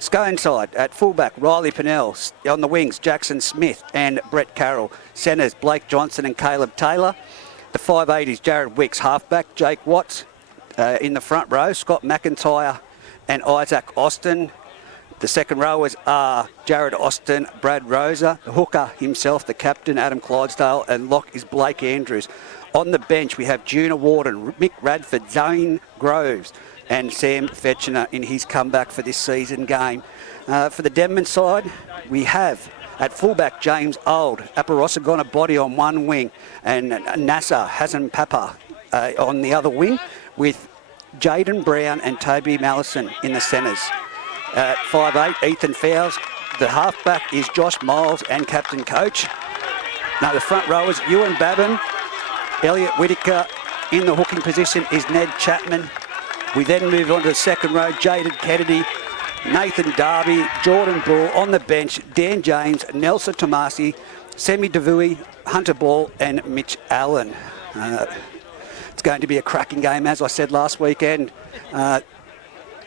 Scone side at fullback, Riley Pennell. On the wings, Jackson Smith and Brett Carroll. Centres, Blake Johnson and Caleb Taylor. The 5'80s, Jared Wicks. Halfback, Jake Watts. In the front row, Scott McIntyre and Isaac Austin. The second rowers are Jared Austin, Brad Rosa. The hooker himself, the captain, Adam Clydesdale. And lock is Blake Andrews. On the bench, we have Juna Warden, Mick Radford, Zane Groves and Sam Fetchner in his comeback for this season game. For the Denman side, we have at fullback James Old, Aparosagona Body on one wing and Nasser Hassan Papa on the other wing, with Jaden Brown and Toby Mallison in the centres. At 5'8", Ethan Fowles. The halfback is Josh Miles and captain coach. Now the front rowers, Ewan Babin, Elliot Whittaker. In the hooking position is Ned Chapman. We then move on to the second row, Jaden Kennedy, Nathan Darby, Jordan Bull. On the bench, Dan James, Nelson Tomasi, Semi Devui, Hunter Ball and Mitch Allen. It's going to be a cracking game, as I said last weekend.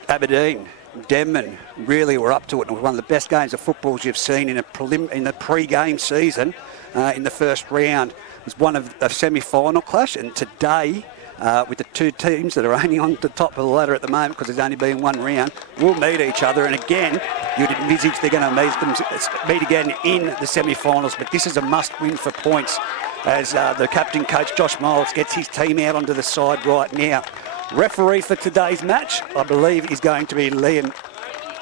Aberdeen, Denman really were up to it. It was one of the best games of football you've seen in the pre-game season. In the first round, it was one of a semi-final clash, and today, with the two teams that are only on the top of the ladder at the moment because there's only been one round, will meet each other. And again, you'd envisage they're going to meet again in the semi-finals. But this is a must-win for points as the captain coach, Josh Miles, gets his team out onto the side right now. Referee for today's match, I believe, is going to be Liam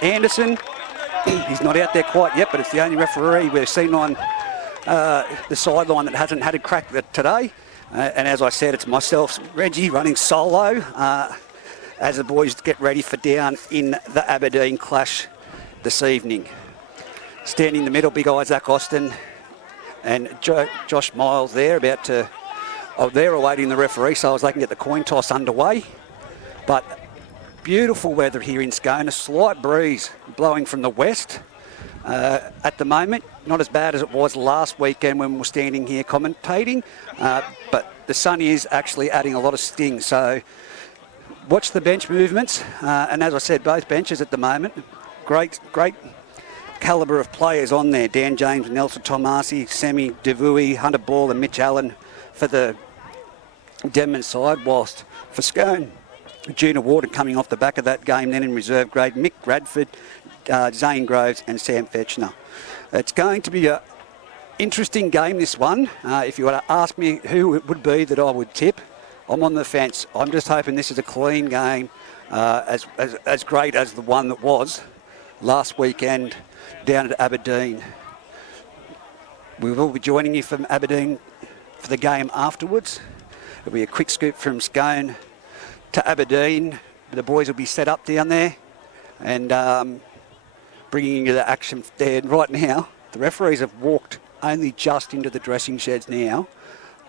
Anderson. He's not out there quite yet, but it's the only referee we've seen on the sideline that hasn't had a crack today. And as I said, it's myself, Reggie, running solo as the boys get ready for down in the Aberdeen clash this evening. Standing in the middle, big Isaac Austin and Josh Miles there about to... Oh, they're awaiting the referee so as they can get the coin toss underway. But beautiful weather here in Scone, a slight breeze blowing from the west at the moment. Not as bad as it was last weekend when we were standing here commentating, but the sun is actually adding a lot of sting. So watch the bench movements, and as I said, both benches at the moment, great calibre of players on there. Dan James, Nelson Tomasi, Semi Devui, Hunter Ball and Mitch Allen for the Denman side, whilst for Scone, Juna Warden coming off the back of that game then in reserve grade, Mick Radford, Zane Groves and Sam Fetchner. It's going to be an interesting game, this one. If you were to ask me who it would be that I would tip, I'm on the fence. I'm just hoping this is a clean game, as great as the one that was last weekend down at Aberdeen. We will be joining you from Aberdeen for the game afterwards. It'll be a quick scoop from Scone to Aberdeen. The boys will be set up down there and bringing you the action there. And right now, the referees have walked only just into the dressing sheds now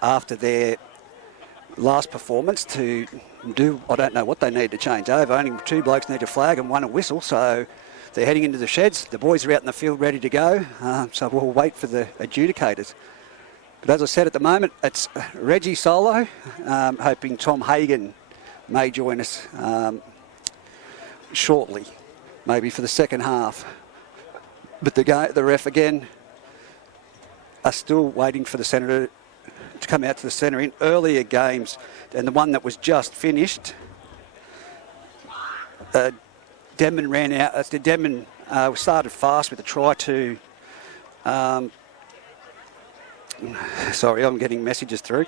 after their last performance to do, I don't know what they need to change over. Only two blokes need a flag and one a whistle, so they're heading into the sheds. The boys are out in the field ready to go, so we'll wait for the adjudicators. But as I said, at the moment, it's Reggie solo, hoping Tom Hagan may join us shortly, maybe for the second half. But the ref again are still waiting for the centre to come out to the centre. In earlier games, and the one that was just finished, Denman ran out. Denman started fast with a try to... sorry, I'm getting messages through.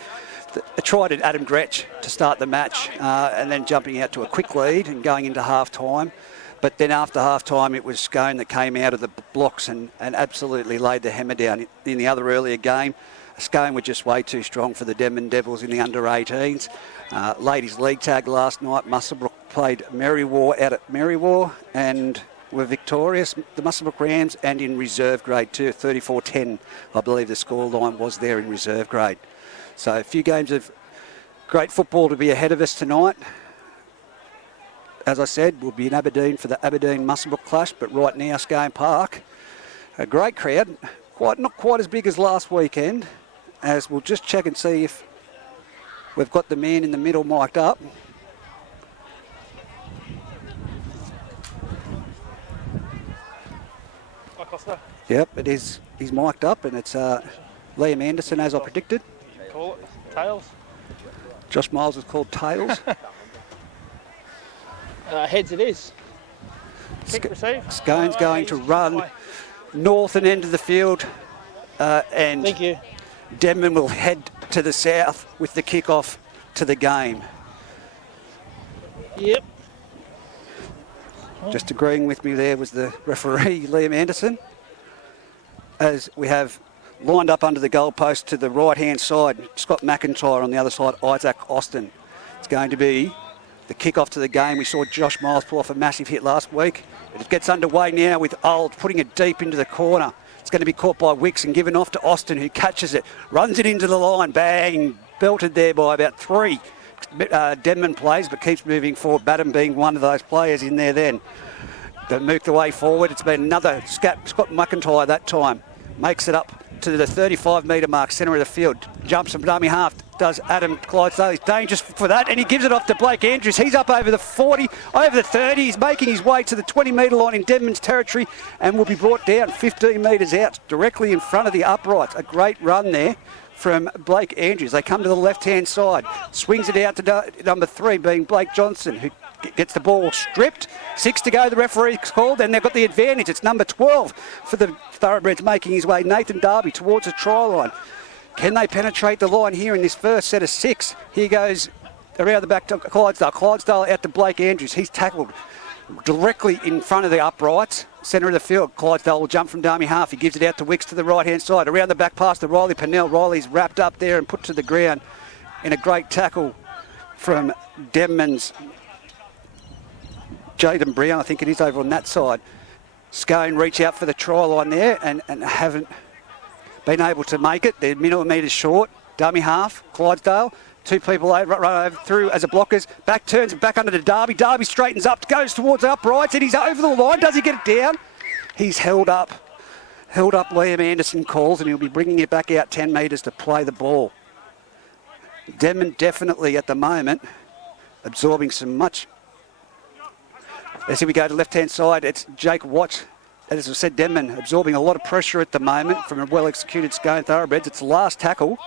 A try to Adam Gretsch to start the match and then jumping out to a quick lead and going into half-time. But then after half-time, it was Scone that came out of the blocks and absolutely laid the hammer down. In the other earlier game, Scone were just way too strong for the Denman Devils in the under-18s. Ladies League tag last night, Muswellbrook played Merriwar out at Merriwar and were victorious, the Muswellbrook Rams, and in reserve grade too, 34-10, I believe the scoreline was there in reserve grade. So a few games of great football to be ahead of us tonight. As I said, we'll be in Aberdeen for the Aberdeen-Muswellbrook clash, but right now, Scone Park, a great crowd, not quite as big as last weekend, as we'll just check and see if we've got the man in the middle mic'd up. Costa. Yep, it is. He's mic'd up, and it's Liam Anderson, as I predicted. Call it tails. Josh Miles was called tails. Heads it is. Kick receive. Scone's going to run northern end of the field, and Thank you. Denman will head to the south with the kick-off to the game. Yep. Just agreeing with me there was the referee, Liam Anderson. As we have lined up under the goalpost to the right-hand side, Scott McIntyre on the other side, Isaac Austin. It's going to be the kick-off to the game. We saw Josh Miles pull off a massive hit last week. It gets underway now with Old putting it deep into the corner. It's going to be caught by Wicks and given off to Austin, who catches it, runs it into the line, bang, belted there by about 3 Denman plays, but keeps moving forward. Batten being one of those players in there then. They moved the way forward. It's been another Scott McIntyre that time. Makes it up to the 35-metre mark, centre of the field. Jumps from dummy half, does Adam Clydesdale. He's dangerous for that, and he gives it off to Blake Andrews. He's up over the 40, over the 30. He's making his way to the 20-metre line in Denman's territory and will be brought down 15 metres out, directly in front of the uprights. A great run there from Blake Andrews. They come to the left-hand side. Swings it out to number 3, being Blake Johnson, who gets the ball stripped. 6 to go, the referee's called, and they've got the advantage. It's number 12 for the Thoroughbreds, making his way, Nathan Darby, towards the try line. Can they penetrate the line here in this first set of 6? Here goes around the back to Clydesdale. Clydesdale out to Blake Andrews. He's tackled directly in front of the uprights, centre of the field. Clydesdale will jump from dummy half. He gives it out to Wicks to the right-hand side. Around the back pass to Riley Pennell. Riley's wrapped up there and put to the ground in a great tackle from Denman's Jaden Brown, I think it is, over on that side. Scone reach out for the try line there and haven't been able to make it. They're millimetres short. Dummy half, Clydesdale. 2 people run over through as a blockers. Back turns and back under to Darby. Darby straightens up, goes towards the uprights, and he's over the line. Does he get it down? He's held up. Held up, Liam Anderson calls, and he'll be bringing it back out 10 metres to play the ball. Denman definitely at the moment absorbing some much. As we go to left-hand side, it's Jake Watts. As I said, Denman absorbing a lot of pressure at the moment from a well-executed Scone Thoroughbreds. It's the last tackle.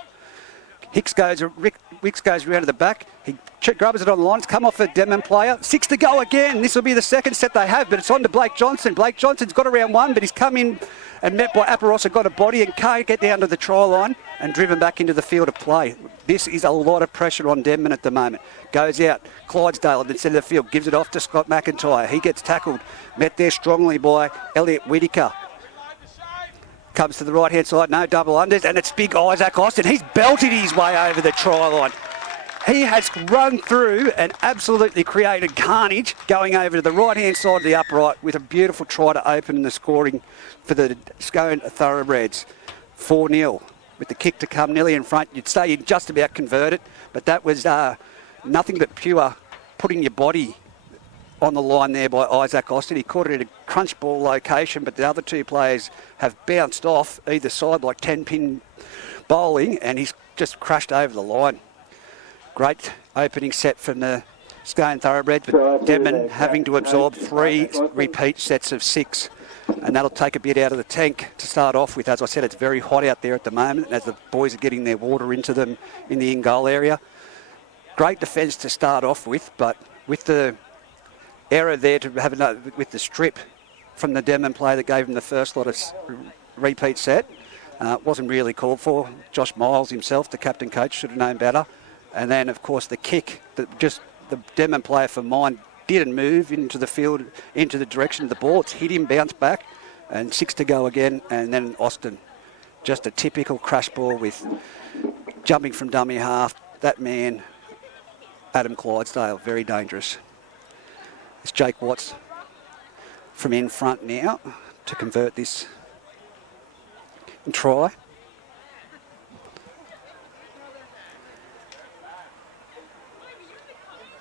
Wicks goes around to the back. He grabs it on the line. It's come off a Denman player. 6 to go again. This will be the second set they have, but it's on to Blake Johnson. Blake Johnson's got around 1, but he's come in and met by Aparosa, got a body and can't get down to the try line and driven back into the field of play. This is a lot of pressure on Denman at the moment. Goes out, Clydesdale at the centre of the field, gives it off to Scott McIntyre. He gets tackled, met there strongly by Elliot Whittaker. Comes to the right-hand side, no double unders, and it's big Isaac Austin. He's belted his way over the try line. He has run through and absolutely created carnage going over to the right-hand side of the upright with a beautiful try to open the scoring for the Scone Thoroughbreds. 4-0 with the kick to come nearly in front. You'd say you'd just about convert it, but that was nothing but pure putting your body on the line there by Isaac Austin. He caught it at a crunch ball location, but the other 2 players have bounced off either side like 10-pin bowling, and he's just crashed over the line. Great opening set from the Scone Thoroughbreds, but Denman having to absorb 3 repeat sets of 6. And that'll take a bit out of the tank to start off with. As I said, it's very hot out there at the moment as the boys are getting their water into them in the in-goal area. Great defence to start off with, but with the error there to have another, with the strip from the Denman player that gave him the first lot of repeat set, wasn't really called for. Josh Miles himself, the captain coach, should have known better. And then, of course, the kick that just the Denman player for mine didn't move into the field, into the direction of the ball. It's hit him, bounced back, and 6 to go again. And then Austin, just a typical crash ball with jumping from dummy half. That man, Adam Clydesdale, very dangerous. It's Jake Watts from in front now to convert this and try.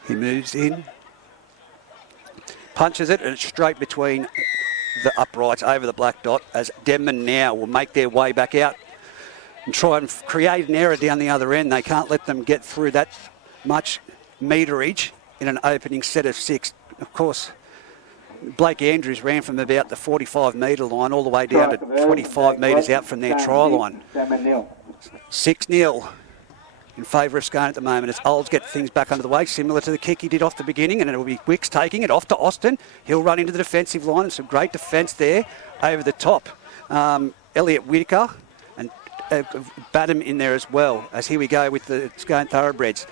He moves in, punches it, and it's straight between the uprights over the black dot as Denman now will make their way back out and try and create an error down the other end. They can't let them get through that much meterage in an opening set of 6. Of course, Blake Andrews ran from about the 45-metre line all the way down to 25 metres out from their try line. 6-0 in favour of Scone at the moment as Olds get things back under the way, similar to the kick he did off the beginning, and it'll be Wicks taking it off to Austin. He'll run into the defensive line, and some great defence there over the top. Elliot Whitaker and Badham in there as well, as here we go with the Scone Thoroughbreds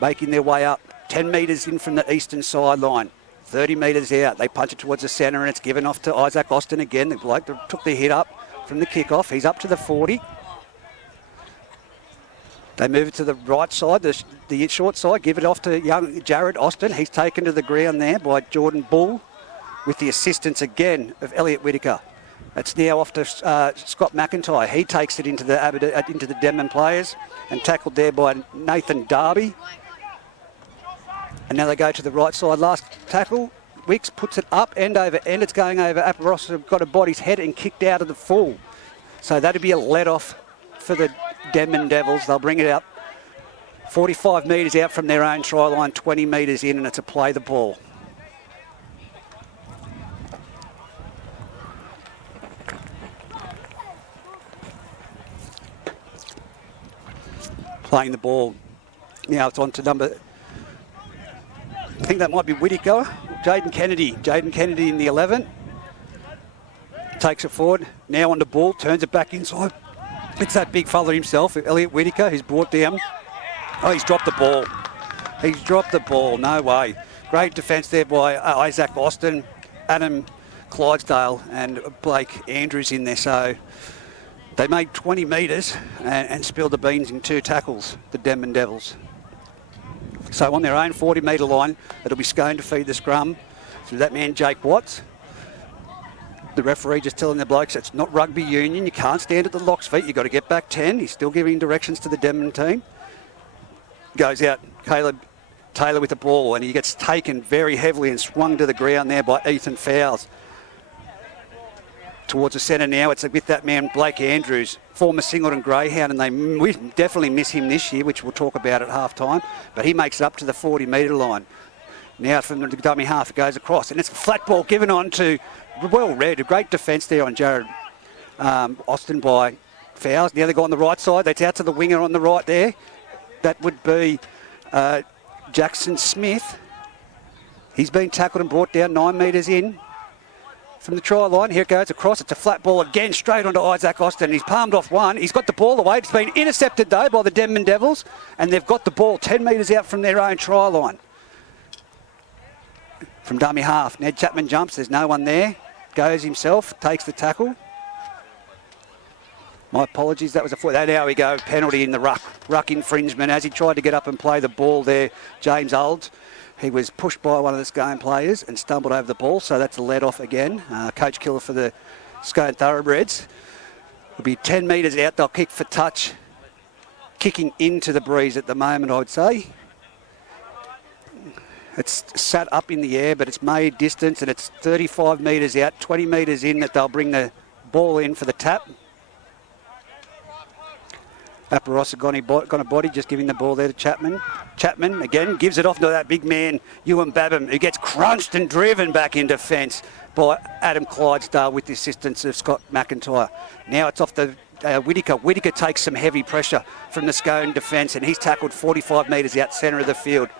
making their way up 10 metres in from the eastern sideline. 30 metres out. They punch it towards the centre and it's given off to Isaac Austin again. The bloke that took the hit up from the kick-off. He's up to the 40. They move it to the right side, the short side, give it off to young Jared Austin. He's taken to the ground there by Jordan Bull with the assistance again of Elliot Whitaker. It's now off to Scott McIntyre. He takes it into the Denman players and tackled there by Nathan Darby. And now they go to the right side. Last tackle. Wicks puts it up, end over end. It's going over. Aparos got a body's head and kicked out of the full. So that'd be a let-off for the Denman Devils. They'll bring it up 45 metres out from their own try line, 20 metres in, and it's a play the ball. Playing the ball. Now it's on to number... I think that might be Whitaker. Jaden Kennedy. Jaden Kennedy in the 11. Takes it forward. Now on the ball. Turns it back inside. It's that big fella himself, Elliot Whitaker, who's brought down. Oh, he's dropped the ball. He's dropped the ball. No way. Great defence there by Isaac Austin, Adam Clydesdale and Blake Andrews in there. So they made 20 metres and spilled the beans in 2 tackles, the Denman Devils. So on their own 40-metre line, it'll be Scone to feed the scrum through that man, Jake Watts. The referee just telling the blokes it's not rugby union. You can't stand at the lock's feet. You've got to get back 10. He's still giving directions to the Denman team. Goes out, Caleb Taylor with the ball, and he gets taken very heavily and swung to the ground there by Ethan Fowles. Towards the centre now, it's with that man, Blake Andrews, former Singleton Greyhound, and we definitely miss him this year, which we'll talk about at half-time. But he makes it up to the 40-metre line. Now from the dummy half, it goes across, and it's a flat ball given on to, well read, a great defence there on Jared Austin by Fowles. Now they go on the right side. That's out to the winger on the right there. That would be Jackson Smith. He's been tackled and brought down 9 metres in from the try line. Here it goes across. It's a flat ball again, straight onto Isaac Austin. He's palmed off one. He's got the ball away. It's been intercepted, though, by the Denman Devils, and they've got the ball 10 metres out from their own try line. From dummy half, Ned Chapman jumps. There's no one there. Goes himself, takes the tackle. My apologies, that was a foot. There we go, penalty in the ruck. Ruck infringement as he tried to get up and play the ball there, James Olds. He was pushed by one of the Scone players and stumbled over the ball, so that's a let-off again. Coach killer for the Scone Thoroughbreds. It'll be 10 metres out. They'll kick for touch. Kicking into the breeze at the moment, I would say. It's sat up in the air, but it's made distance, and it's 35 metres out, 20 metres in that they'll bring the ball in for the tap. Aparosa got a body, just giving the ball there to Chapman. Chapman, again, gives it off to that big man, Ewan Babham, who gets crunched and driven back in defence by Adam Clydesdale with the assistance of Scott McIntyre. Now it's off the Whitaker. Whitaker takes some heavy pressure from the Scone defence, and he's tackled 45 metres out centre of the field.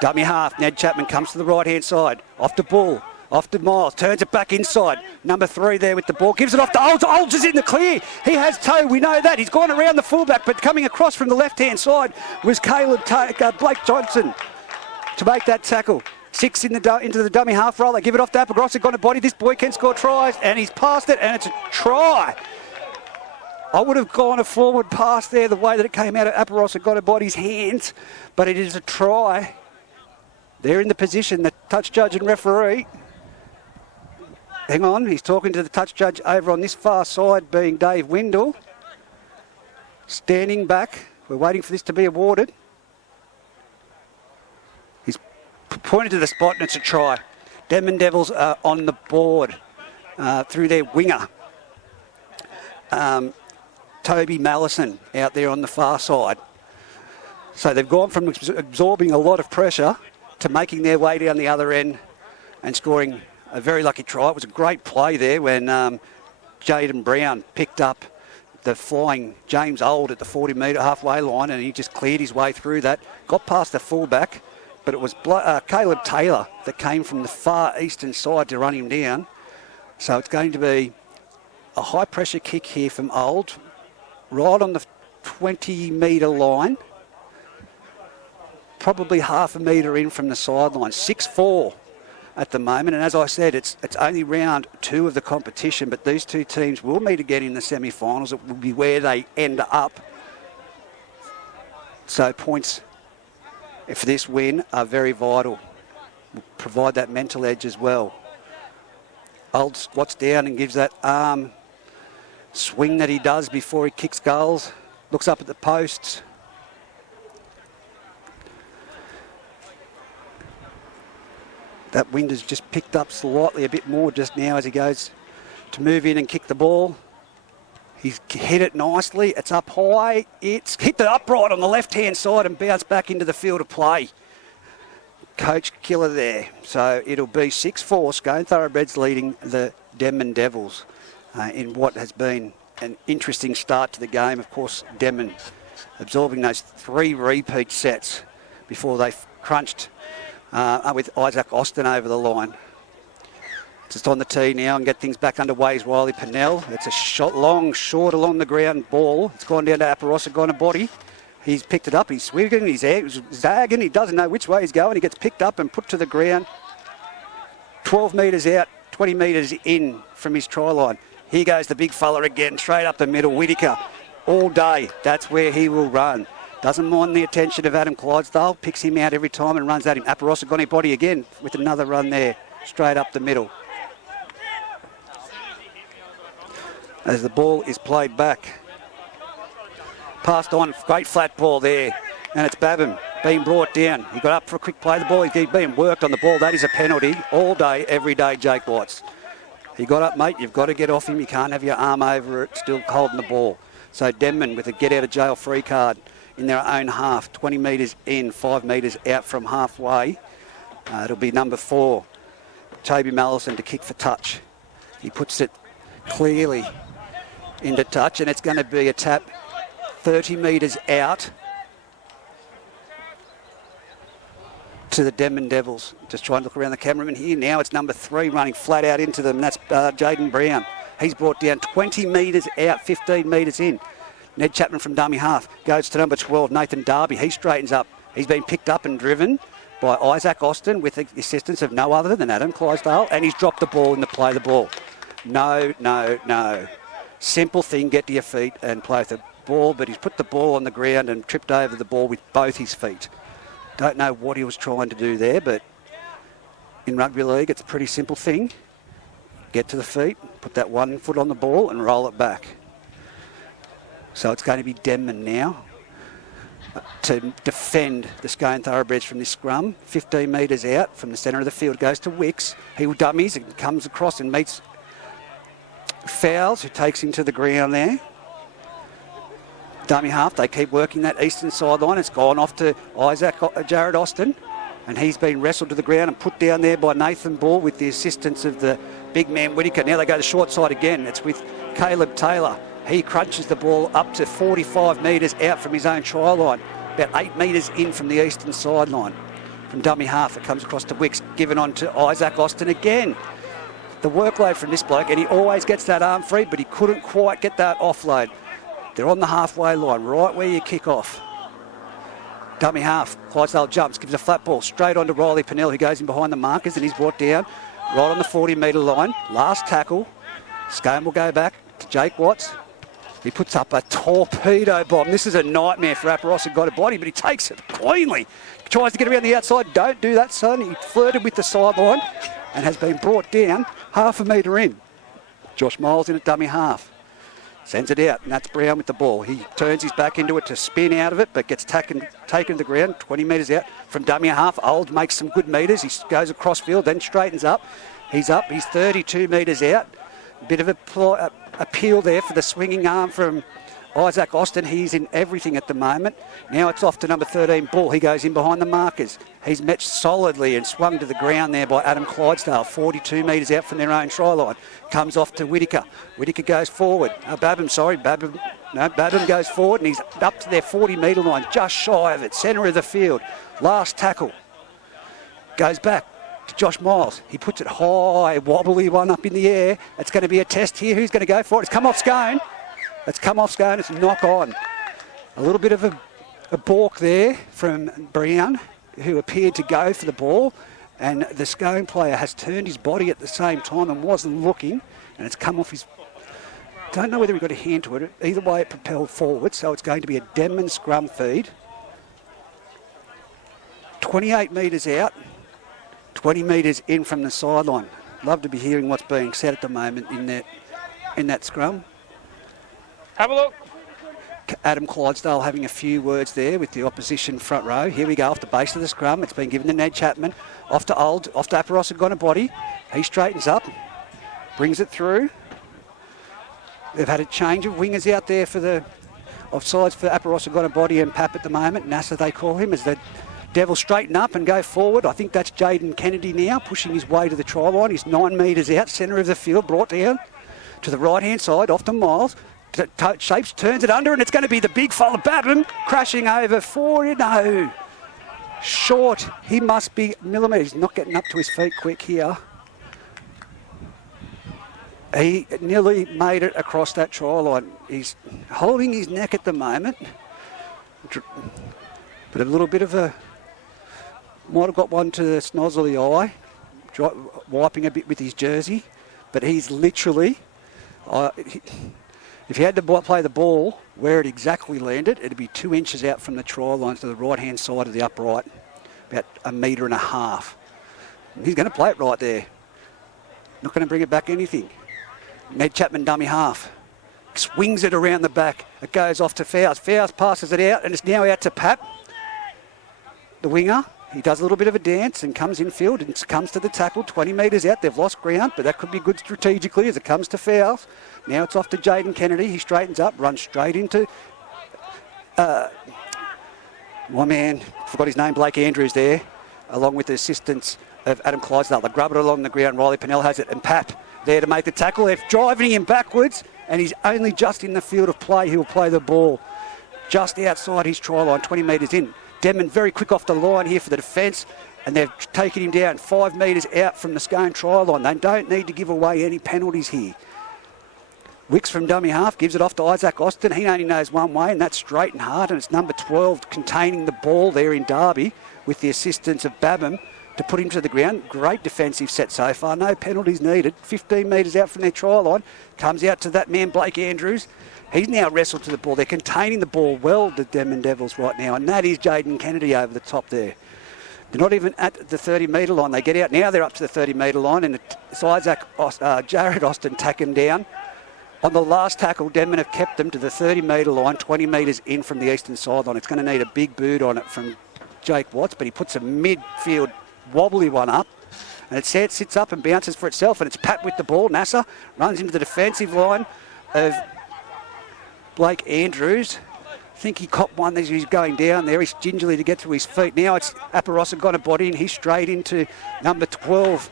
Dummy half, Ned Chapman comes to the right-hand side, off to Bull. Off to Miles, turns it back inside. Number 3 there with the ball, gives it off to Olds. Olds is in the clear. He has toe, we know that. He's gone around the fullback, but coming across from the left-hand side was Blake Johnson to make that tackle. 6 into the dummy half roll. They give it off to Apagrossa, got a body. This boy can score tries, and he's passed it, and it's a try. I would have gone a forward pass there the way that it came out of Aparossa, got a body's hands, but it is a try. They're in the position, the touch judge and referee. Hang on, he's talking to the touch judge over on this far side, being Dave Windle. Standing back. We're waiting for this to be awarded. He's pointed to the spot, and it's a try. Denman Devils are on the board through their winger. Toby Mallison out there on the far side. So they've gone from absorbing a lot of pressure to making their way down the other end and scoring a very lucky try. It was a great play there when Jaden Brown picked up the flying James Old at the 40-metre halfway line, and he just cleared his way through that, got past the fullback, but it was Caleb Taylor that came from the far eastern side to run him down. So it's going to be a high-pressure kick here from Old, right on the 20-metre line, probably half a metre in from the sideline. 6-4 at the moment, and as I said, it's only round 2 of the competition, but these two teams will meet again in the semi-finals. It will be where they end up. So points for this win are very vital. Will provide that mental edge as well. Old squats down and gives that arm swing that he does before he kicks goals. Looks up at the posts. That wind has just picked up slightly a bit more just now as he goes to move in and kick the ball. He's hit it nicely. It's up high. It's hit the upright on the left-hand side and bounced back into the field of play. Coach killer there. So it'll be 6-4. Scone Thoroughbreds leading the Denman Devils in what has been an interesting start to the game. Of course, Denman absorbing those 3 repeat sets before they crunched with Isaac Austin over the line. Just on the tee now and get things back underway is Riley Pennell. It's a short along the ground ball. It's gone down to Aparosa, gone to body. He's picked it up. He's swigging. He's zagging. He doesn't know which way he's going. He gets picked up and put to the ground. 12 metres out, 20 metres in from his try line. Here goes the big fella again, straight up the middle. Whittaker all day. That's where he will run. Doesn't mind the attention of Adam Clydesdale. Picks him out every time and runs at him. Aparosa got his body again with another run there, straight up the middle. As the ball is played back. Passed on, great flat ball there. And it's Babham being brought down. He got up for a quick play. The ball, he's being worked on the ball. That is a penalty all day, every day, Jake Watts. He got up, mate. You've got to get off him. You can't have your arm over it, still holding the ball. So Denman with a get-out-of-jail-free card in their own half, 20 metres in, 5 metres out from halfway. It'll be number 4, Toby Mallison, to kick for touch. He puts it clearly into touch, and it's going to be a tap 30 metres out to the Denman Devils. Just trying to look around the cameraman here. Now it's number 3 running flat out into them, and that's Jaden Brown. He's brought down 20 metres out, 15 metres in. Ned Chapman from dummy half goes to number 12, Nathan Darby. He straightens up. He's been picked up and driven by Isaac Austin with the assistance of no other than Adam Clydesdale, and he's dropped the ball in the play the ball. No. Simple thing, get to your feet and play with the ball, but he's put the ball on the ground and tripped over the ball with both his feet. Don't know what he was trying to do there, but in rugby league, it's a pretty simple thing. Get to the feet, put that one foot on the ball and roll it back. So it's going to be Denman now to defend the Scone Thoroughbreds from this scrum. 15 metres out from the centre of the field goes to Wicks. He will dummies and comes across and meets Fowles, who takes him to the ground there. Dummy half, they keep working that eastern sideline. It's gone off to Jared Austin, and he's been wrestled to the ground and put down there by Nathan Ball with the assistance of the big man Whittaker. Now they go to short side again. It's with Caleb Taylor. He crunches the ball up to 45 metres out from his own try line, about 8 metres in from the eastern sideline. From dummy half, it comes across to Wicks, given on to Isaac Austin again. The workload from this bloke, and he always gets that arm free, but he couldn't quite get that offload. They're on the halfway line, right where you kick off. Dummy half, Clydesdale jumps, gives a flat ball straight on to Riley Pennell, who goes in behind the markers, and he's brought down right on the 40-metre line. Last tackle. Scone will go back to Jake Watts. He puts up a torpedo bomb. This is a nightmare for Aparosa. Got a body, but he takes it cleanly. Tries to get around the outside. Don't do that, son. He flirted with the sideline and has been brought down half a metre in. Josh Miles in at dummy half. Sends it out, and that's Brown with the ball. He turns his back into it to spin out of it, but gets taken to the ground, 20 metres out from dummy half. Old makes some good metres. He goes across field, then straightens up. He's 32 metres out. A bit of a appeal there for the swinging arm from Isaac Austin, he's in everything at the moment. Now it's off to number 13, Bull. He goes in behind the markers. He's met solidly and swung to the ground there by Adam Clydesdale, 42 metres out from their own try line. Comes off to Whittaker. Whittaker goes forward. Babham goes forward and he's up to their 40-metre line, just shy of it, centre of the field. Last tackle. Goes back to Josh Miles. He puts it high, wobbly one up in the air. It's going to be a test here. Who's going to go for it? It's come off Scone. It's knock on. A little bit of a balk there from Brown, who appeared to go for the ball, and the Scone player has turned his body at the same time and wasn't looking, and it's come off his... Don't know whether he got a hand to it. Either way, it propelled forward, so it's going to be a Denman scrum feed. 28 metres out, 20 metres in from the sideline. Love to be hearing what's being said at the moment in that scrum. Have a look. Adam Clydesdale having a few words there with the opposition front row. Here we go, off the base of the scrum. It's been given to Ned Chapman. Off to Aparosa Gonabody. He straightens up, brings it through. They've had a change of wingers out there for the offsides for Aparosa Gonabody and Pap at the moment. NASA, they call him, as the Devils straighten up and go forward. I think that's Jaden Kennedy now, pushing his way to the try line. He's 9 metres out, centre of the field, brought down to the right-hand side, off to Miles. Shapes, turns it under, and it's going to be the big fella Babham crashing over for it. No. Short. He must be millimetres. He's not getting up to his feet quick here. He nearly made it across that try line. He's holding his neck at the moment. But a little bit of a... Might have got one to the snozzle of the eye. Wiping a bit with his jersey. But he's literally... If he had to play the ball where it exactly landed, it'd be 2 inches out from the try line to the right-hand side of the upright, about 1.5 metres. He's going to play it right there. Not going to bring it back anything. Ned Chapman, dummy half. Swings it around the back. It goes off to Fowles. Fowles passes it out, and it's now out to Pap, the winger. He does a little bit of a dance and comes infield and comes to the tackle, 20 metres out. They've lost ground, but that could be good strategically as it comes to Fowles. Now it's off to Jaden Kennedy. He straightens up, runs straight into... my man, forgot his name, Blake Andrews there, along with the assistance of Adam Clydesdale. They grub it along the ground. Riley Pennell has it, and Pap there to make the tackle. They're driving him backwards, and he's only just in the field of play. He'll play the ball just outside his try line, 20 metres in. Denman very quick off the line here for the defence, and they've taken him down 5 metres out from the Scone try line. They don't need to give away any penalties here. Wicks from dummy half gives it off to Isaac Austin. He only knows one way, and that's straight and hard, and it's number 12 containing the ball there in Derby with the assistance of Babham to put him to the ground. Great defensive set so far. No penalties needed. 15 metres out from their try line. Comes out to that man, Blake Andrews. He's now wrestled to the ball. They're containing the ball well, the Denman Devils, right now, and that is Jaden Kennedy over the top there. They're not even at the 30-metre line. They get out. Now they're up to the 30-metre line, and it's Jared Austin tack him down. On the last tackle, Denman have kept them to the 30-metre line, 20 metres in from the eastern sideline. It's going to need a big boot on it from Jake Watts, but he puts a midfield wobbly one up, and it sits up and bounces for itself, and it's Pat with the ball. Nasser runs into the defensive line of Blake Andrews. I think he copped one as he's going down there. He's gingerly to get to his feet. Now it's Aparosa got a body, and he's straight into number 12,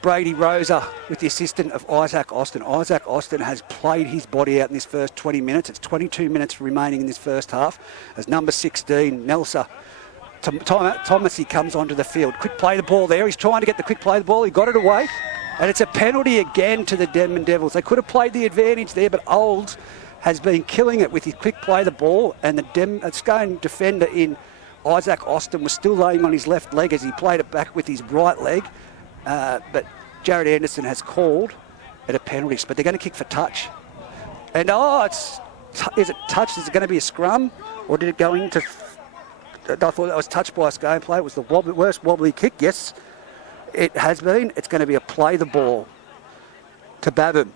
Brady Rosa, with the assistant of Isaac Austin. Isaac Austin has played his body out in this first 20 minutes. It's 22 minutes remaining in this first half as number 16, Nelsa Thomas, he comes onto the field. Quick play the ball there. He's trying to get the quick play the ball. He got it away. And it's a penalty again to the Denman Devils. They could have played the advantage there, but Olds has been killing it with his quick play the ball, and the Scone defender in Isaac Austin was still laying on his left leg as he played it back with his right leg. But Jared Anderson has called it a penalty, but they're going to kick for touch. And is it touch? Is it going to be a scrum, or did it go into... I thought that was touched by a Scone play. It was the worst wobbly kick. Yes, it has been. It's going to be a play the ball to Babham.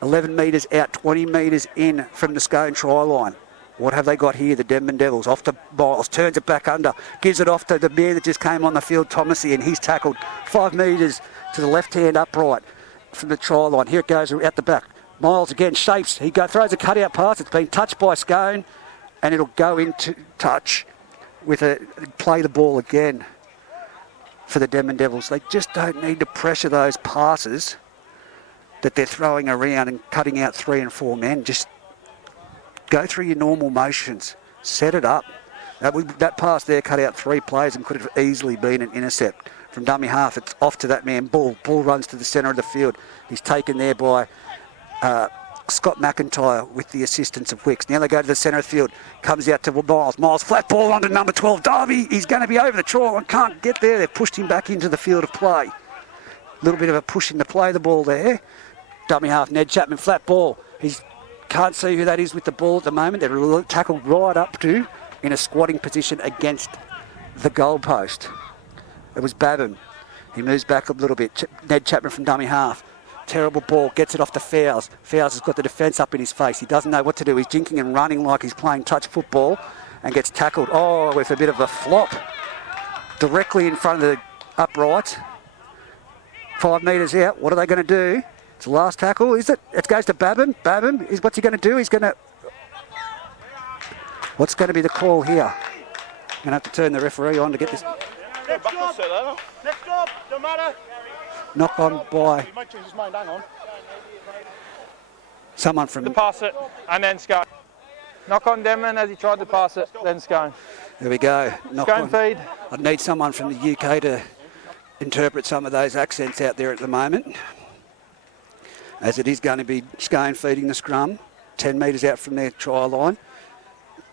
11 metres out, 20 metres in from the Scone try line. What have they got here? The Denman Devils off to Miles, turns it back under, gives it off to the man that just came on the field, Thomasy, and he's tackled 5 metres to the left-hand upright from the try line. Here it goes out the back. Miles again shapes. He throws a cutout pass. It's been touched by Scone, and it'll go into touch with play the ball again for the Denman Devils. They just don't need to pressure those passes that they're throwing around and cutting out 3 and 4 men. Just go through your normal motions. Set it up. That pass there cut out 3 players and could have easily been an intercept. From dummy half, it's off to that man, Bull. Bull runs to the centre of the field. He's taken there by Scott McIntyre with the assistance of Wicks. Now they go to the centre of the field. Comes out to Miles. Miles, flat ball onto number 12, Darby. He's going to be over the try and can't get there. They've pushed him back into the field of play. A little bit of a pushing to play the ball there. Dummy half, Ned Chapman, flat ball. He can't see who that is with the ball at the moment. They're tackled right up to in a squatting position against the goalpost. It was Babham. He moves back a little bit. Ned Chapman from dummy half. Terrible ball, gets it off to Fowles. Fowles has got the defence up in his face. He doesn't know what to do. He's jinking and running like he's playing touch football and gets tackled. Oh, with a bit of a flop. Directly in front of the upright. 5 metres out. What are they going to do? It's the last tackle, is it? It goes to Babham. Babham, what's he going to do? What's going to be the call here? I'm going to have to turn the referee on to get this. Next up, don't matter. Knock on by He might change his mind, hang on. someone from... Pass it, and then Scone. Knock on Denman as he tried to pass it, then Scone. There we go. Knock Scone on. feed. I'd need someone from the UK to interpret some of those accents out there at the moment, as it is going to be Scone feeding the scrum, 10 metres out from their try line.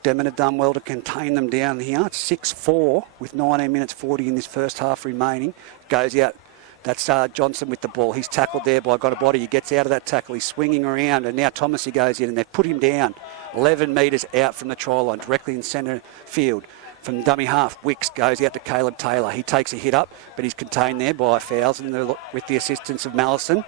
Denman have done well to contain them down here. It's 6-4 with 19 minutes 40 in this first half remaining. Goes out. That's Johnson with the ball. He's tackled there by got a body. He gets out of that tackle. He's swinging around, and now Thomas goes in, and they've put him down 11 metres out from the try line, directly in centre field. From dummy half, Wicks goes out to Caleb Taylor. He takes a hit up, but he's contained there by Fowles with the assistance of Mallison.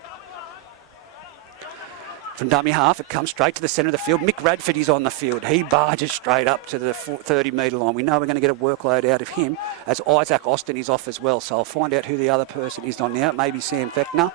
From dummy half, it comes straight to the centre of the field. Mick Radford is on the field. He barges straight up to the 30-metre line. We know we're going to get a workload out of him, as Isaac Austin is off as well. So I'll find out who the other person is on now. It may be Sam Fechner.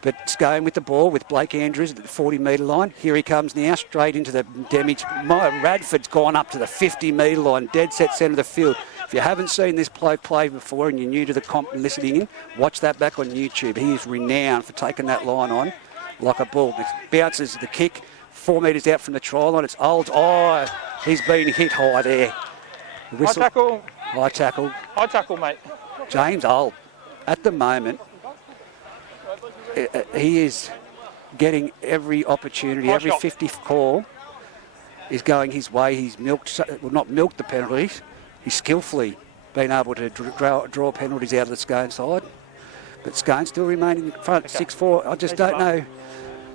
But Scone with the ball with Blake Andrews at the 40-metre line. Here he comes now, straight into the damage. Radford's gone up to the 50-metre line, dead set centre of the field. If you haven't seen this play before and you're new to the comp and listening in, watch that back on YouTube. He is renowned for taking that line on like a bull. It bounces the kick 4 metres out from the try line. It's Old. Oh, he's been hit high there. High tackle. High tackle. High tackle, mate. James Old, at the moment, he is getting every opportunity, every 50th call is going his way. He's not milked the penalties. He's skillfully been able to draw penalties out of the Scone side. But Scone still remaining in front, 6-4. I just don't know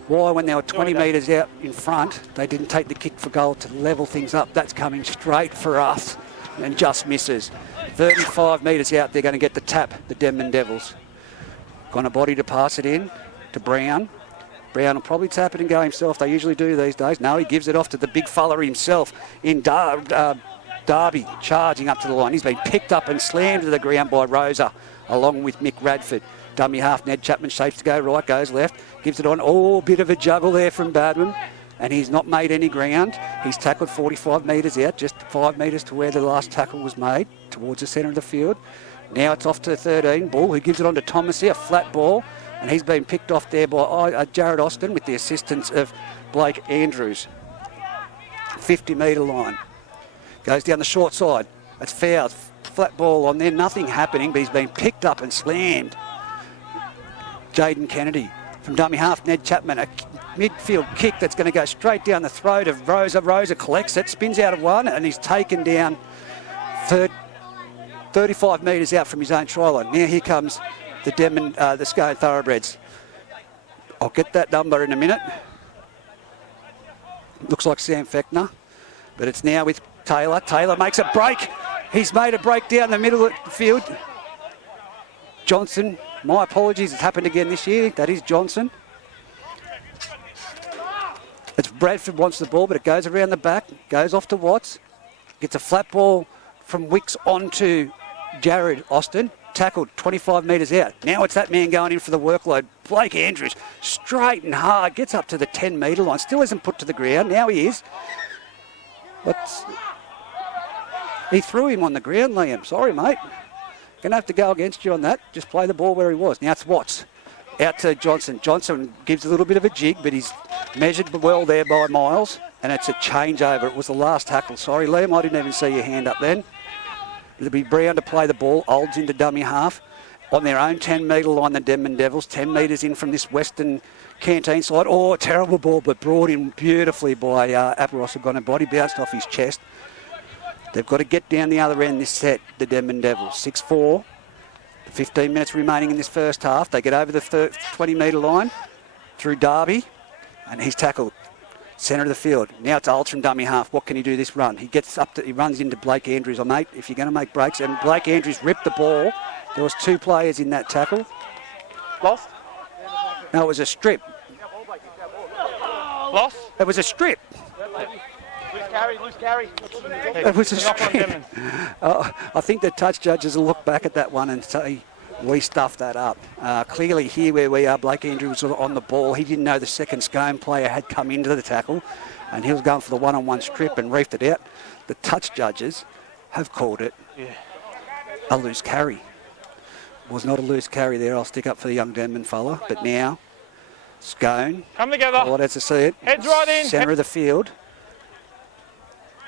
why, when they were 20 metres out in front, they didn't take the kick for goal to level things up. That's coming straight for us and just misses. 35 metres out, they're going to get the tap, the Denman Devils. Got a body to pass it in to Brown. Brown will probably tap it and go himself. They usually do these days. No, he gives it off to the big fella himself in Darby, charging up to the line. He's been picked up and slammed to the ground by Rosa, along with Mick Radford. Dummy half, Ned Chapman shapes to go right, goes left, gives it on. Oh, bit of a juggle there from Badman, and he's not made any ground. He's tackled 45 metres out, just 5 metres to where the last tackle was made, towards the centre of the field. Now it's off to 13, Ball, who gives it on to Thomas here, a flat ball, and he's been picked off there by Jared Austin with the assistance of Blake Andrews. 50-metre line. Goes down the short side. That's Fowles. Flat ball on there, nothing happening, but he's been picked up and slammed. Jaden Kennedy from dummy half, Ned Chapman, a midfield kick that's going to go straight down the throat of Rosa. Rosa collects it, spins out of one, and he's taken down 35 metres out from his own try line. Now here comes the Denman, the Scone Thoroughbreds. I'll get that number in a minute. Looks like Sam Fechner, but it's now with Taylor. Taylor makes a break. He's made a break down the middle of the field. Johnson, my apologies, it's happened again this year. That is Johnson. It's Bradford wants the ball, but it goes around the back, goes off to Watts. Gets a flat ball from Wicks onto Jared Austin. tackled 25 metres out. Now it's that man going in for the workload. Blake Andrews, straight and hard, gets up to the 10-metre line. Still isn't put to the ground. Now he is. He threw him on the ground, Liam. Sorry, mate. Going to have to go against you on that. Just play the ball where he was. Now it's Watts. Out to Johnson. Johnson gives a little bit of a jig, but he's measured well there by Miles. And it's a changeover. It was the last tackle. Sorry, Liam, I didn't even see your hand up then. It'll be Brown to play the ball. Olds into dummy half. On their own 10-metre line, the Denman Devils. 10 metres in from this Western Canteen side. Oh, terrible ball, but brought in beautifully by Aparosagona. Body bounced off his chest. They've got to get down the other end this set, the Denman Devils. 6-4. 15 minutes remaining in this first half. They get over the 20-metre line through Darby, and he's tackled. Centre of the field. Now it's Olds from dummy half. What can he do this run? He gets up to, he runs into Blake Andrews. Oh, mate, if you're going to make breaks, and Blake Andrews ripped the ball. There was 2 players in that tackle. Lost? No, it was a strip. Lost? It was a strip. Loose carry. It was a strip. I think the touch judges will look back at that one and say, we stuffed that up. Clearly here where we are, Blake Andrews was on the ball. He didn't know the second Scone player had come into the tackle, and he was going for the one-on-one strip and reefed it out. The touch judges have called it a loose carry. It was not a loose carry there. I'll stick up for the young Denman fella. But now, Scone. Come together. Well, as I see it. Heads right in. Centre of the field.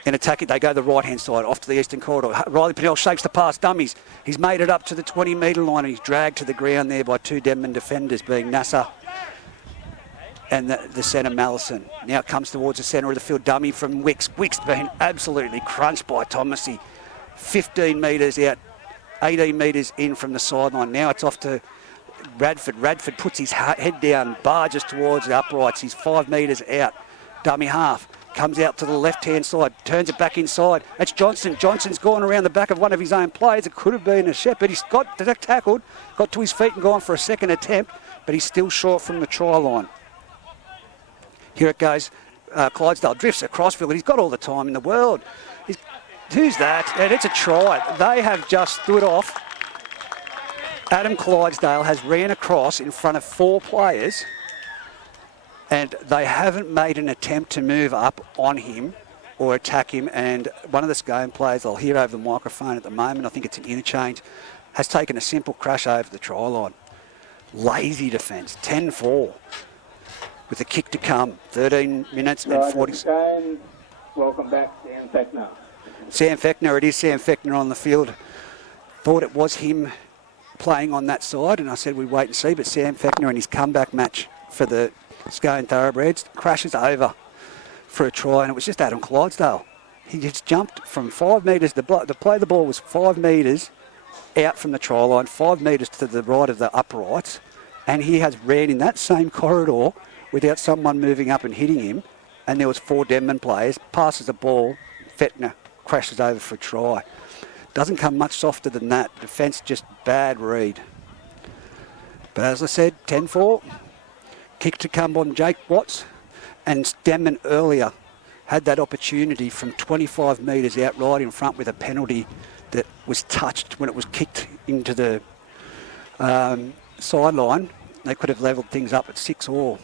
In attacking, they go the right-hand side, off to the eastern corridor. Riley Pennell shakes the pass, dummies. He's made it up to the 20-metre line, and he's dragged to the ground there by 2 Denman defenders, being Nasser and the centre, Mallison. Now it comes towards the centre of the field, dummy from Wicks. Wicks being absolutely crunched by Thomasy. 15 metres out, 18 metres in from the sideline. Now it's off to Radford. Radford puts his head down, barges towards the uprights. He's 5 metres out, dummy half. Comes out to the left-hand side, turns it back inside. It's Johnson. Johnson's gone around the back of one of his own players. It could have been a Shepherd. He's got tackled, got to his feet and gone for a second attempt, but he's still short from the try line. Here it goes. Clydesdale drifts across field. He's got all the time in the world. Who's that? And it's a try. They have just stood off. Adam Clydesdale has ran across in front of 4 players, and they haven't made an attempt to move up on him or attack him. And one of the Scone players, I'll hear over the microphone at the moment, I think it's an interchange, has taken a simple crash over the try line. Lazy defence, 10-4. With a kick to come, 13 minutes and 40 seconds. Welcome back, Sam Fechner. Sam Fechner, it is Sam Fechner on the field. Thought it was him playing on that side, and I said we'd wait and see, but Sam Fechner in his comeback match for the Scone Thoroughbreds crashes over for a try, and it was just Adam Clydesdale. He just jumped from 5 metres. The play of the ball was 5 metres out from the try line, 5 metres to the right of the uprights, and he has ran in that same corridor without someone moving up and hitting him, and there was 4 Denman players, passes the ball, Fechner crashes over for a try. Doesn't come much softer than that. Defence just bad read. But as I said, 10-4. Kick to come on Jake Watts, and Denman earlier had that opportunity from 25 metres out right in front with a penalty that was touched when it was kicked into the sideline. They could have levelled things up at 6-all.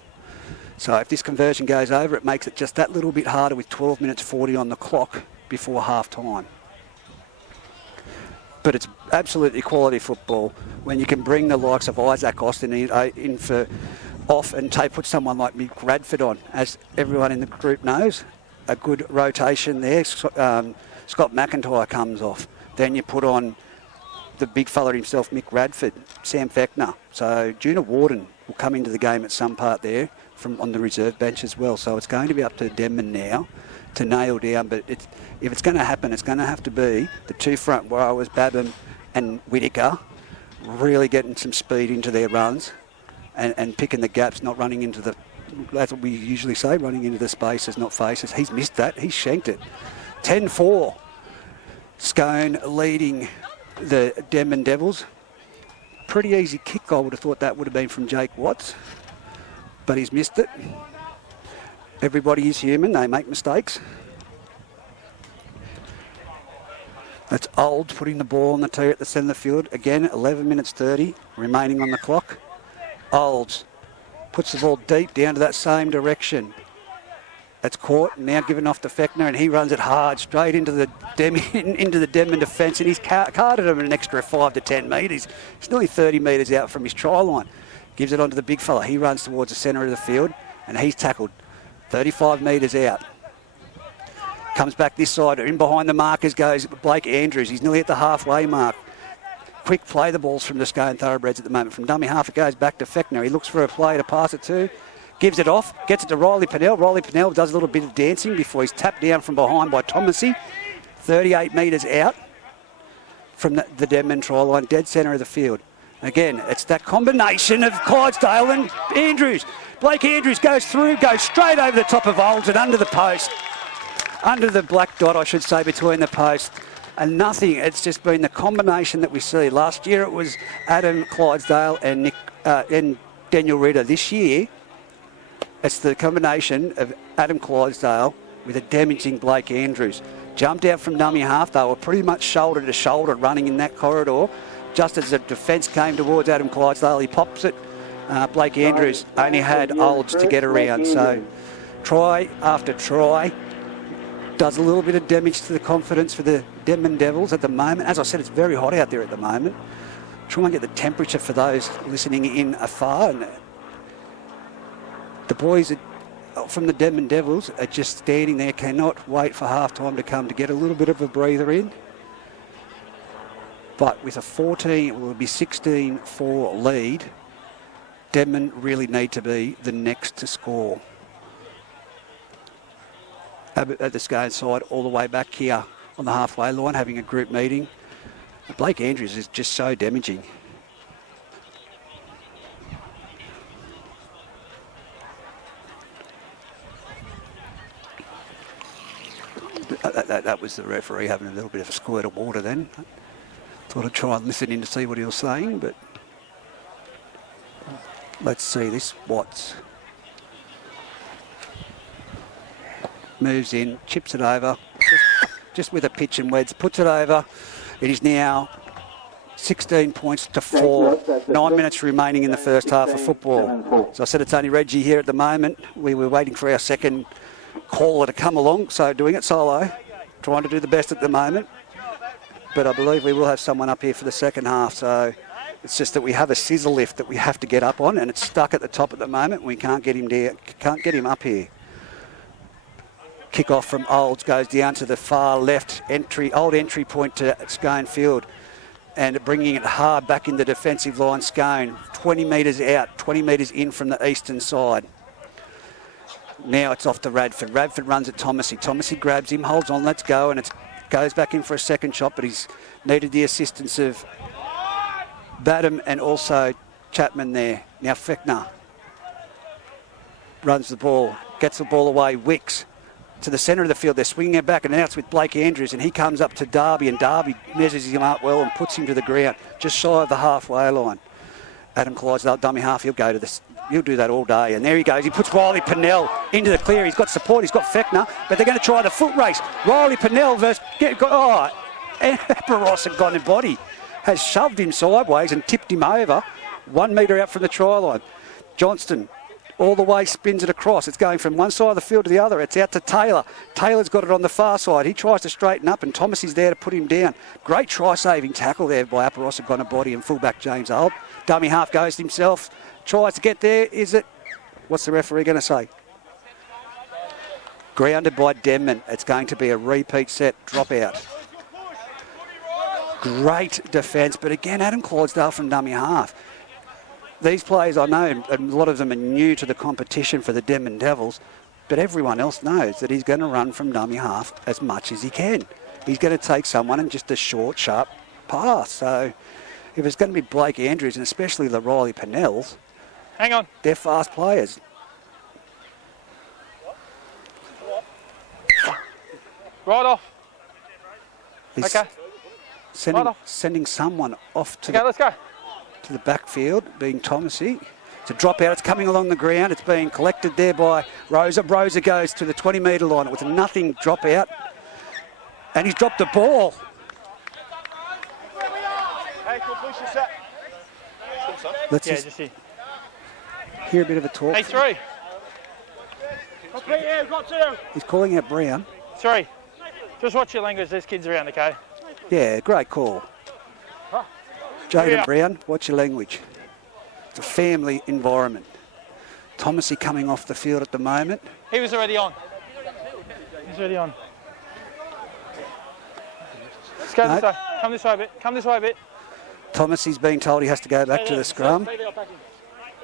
So if this conversion goes over, it makes it just that little bit harder with 12 minutes 40 on the clock before half-time. But it's absolutely quality football when you can bring the likes of Isaac Austin in for off and put someone like Mick Radford on. As everyone in the group knows, a good rotation there. Scott McIntyre comes off. Then you put on the big fella himself, Mick Radford, Sam Fechner. So Juna Warden will come into the game at some part there from on the reserve bench as well. So it's going to be up to Denman now to nail down. But if it's going to happen, it's going to have to be the 2 front rowers, Babham and Whittaker, really getting some speed into their runs and picking the gaps, not running into the, that's what we usually say, running into the spaces, not faces. He's missed that. He's shanked it. 10-4. Scone leading the Denman Devils. Pretty easy kick. I would have thought that would have been from Jake Watts, but he's missed it. Everybody is human. They make mistakes. That's Old putting the ball on the tee at the centre of the field. Again, 11 minutes 30 remaining on the clock. Olds puts the ball deep down to that same direction. That's caught, now given off to Fechner, and he runs it hard straight into the Denman defence, and he's carded him an extra 5 to 10 metres. He's nearly 30 metres out from his try line. Gives it on to the big fella. He runs towards the centre of the field, and he's tackled 35 metres out. Comes back this side. In behind the markers goes Blake Andrews. He's nearly at the halfway mark. Quick play the balls from the Scone Thoroughbreds at the moment. From dummy half it goes back to Fechner. He looks for a player to pass it to. Gives it off. Gets it to Riley Pennell. Riley Pennell does a little bit of dancing before he's tapped down from behind by Thomasy. 38 metres out from the Denman try line. Dead centre of the field. Again, it's that combination of Clydesdale and Andrews. Blake Andrews goes through, goes straight over the top of Olds and under the post. Under the black dot, I should say, between the posts. And nothing. It's just been the combination that we see. Last year it was Adam Clydesdale and Daniel Ritter. This year, it's the combination of Adam Clydesdale with a damaging Blake Andrews. Jumped out from dummy half. They were pretty much shoulder to shoulder running in that corridor. Just as the defence came towards Adam Clydesdale, he pops it. Blake Andrews only had Olds to get around. So try after try. Does a little bit of damage to the confidence for the Denman Devils at the moment. As I said, it's very hot out there at the moment. Try and get the temperature for those listening in afar. And the boys from the Denman Devils are just standing there, cannot wait for half time to come to get a little bit of a breather in. But with a 14, it will be 16-4 lead, Denman really need to be the next to score. At the Scone side, all the way back here on the halfway line, having a group meeting. Blake Andrews is just so damaging. That was the referee having a little bit of a squirt of water then. Thought I'd try and listen in to see what he was saying, but let's see this. Watts moves in, chips it over, just with a pitch and wedge, puts it over. It is now 16 points to 4. 9 minutes remaining in the first half of football. So I said it's only Reggie here at the moment. We were waiting for our second caller to come along, so doing it solo, trying to do the best at the moment. But I believe we will have someone up here for the second half. So it's just that we have a scissor lift that we have to get up on, and it's stuck at the top at the moment. We can't get him down, can't get him up here. Kick off from Olds goes down to the far left old entry point to Scone Field, and bringing it hard back in the defensive line. Scone 20 metres out, 20 metres in from the eastern side. Now it's off to Radford. Radford runs at Thomasy. Thomasy grabs him, holds on, let's go, and it goes back in for a second shot, but he's needed the assistance of Badham and also Chapman there. Now Fechner runs the ball, gets the ball away, Wicks to the centre of the field. They're swinging it back, and now it's with Blake Andrews, and he comes up to Darby, and Darby measures him up well and puts him to the ground, just shy of the halfway line. Adam Clydesdale, dummy half, he'll go to this. He'll do that all day, and there he goes. He puts Riley Pennell into the clear. He's got support. He's got Fechner, but they're going to try the foot race. Riley Pennell versus Aparos gone in body has shoved him sideways and tipped him over 1 metre out from the try line. Johnston all the way spins it across. It's going from one side of the field to the other. It's out to Taylor. Taylor's got it on the far side. He tries to straighten up, and Thomas is there to put him down. Great try-saving tackle there by Aparos gone a body and fullback James Old. Dummy half goes to himself. Tries to get there. Is it? What's the referee going to say? Grounded by Denman. It's going to be a repeat set dropout. Great defence, but again, Adam Clydesdale from dummy half. These players, I know, a lot of them are new to the competition for the Denman Devils, but everyone else knows that he's going to run from dummy half as much as he can. He's going to take someone and just a short, sharp pass. So if it's going to be Blake Andrews, and especially the Riley Pennells, hang on, they're fast players. Right off. He's okay. Sending someone off to let's go. To the backfield, being Thomasy. It's a dropout. It's coming along the ground. It's being collected there by Rosa. Rosa goes to the 20-metre line. It was a nothing dropout. And he's dropped the ball. Let's Yeah, just just here. hear a bit of a talk. Hey, 3. He's calling out Brown. 3. Just watch your language. There's kids around, okay? Yeah, great call. Jaden Brown, watch your language. It's a family environment. Thomasy coming off the field at the moment. He was already on. He's already on. Let's go this way. Come this way a bit. Come this way a bit. Thomasy's been told he has to go back to the scrum.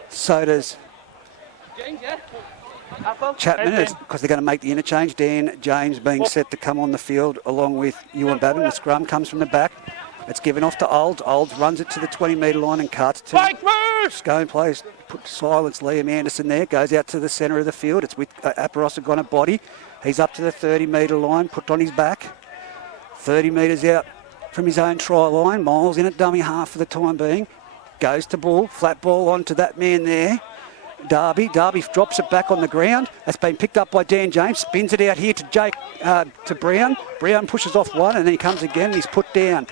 So does Chapman, because they're going to make the interchange. Dan James being set to come on the field along with Ewan Babin. The scrum comes from the back. It's given off to Olds. Olds runs it to the 20-metre line and cuts to Scone plays. Put silence Liam Anderson there. Goes out to the centre of the field. It's with Aparosa gone a body. He's up to the 30-metre line. Put on his back. 30 metres out from his own try line. Miles in at dummy half for the time being. Goes to ball. Flat ball onto that man there. Darby drops it back on the ground. That's been picked up by Dan James. Spins it out here to Jake, to Brown. Brown pushes off one and then he comes again and he's put down.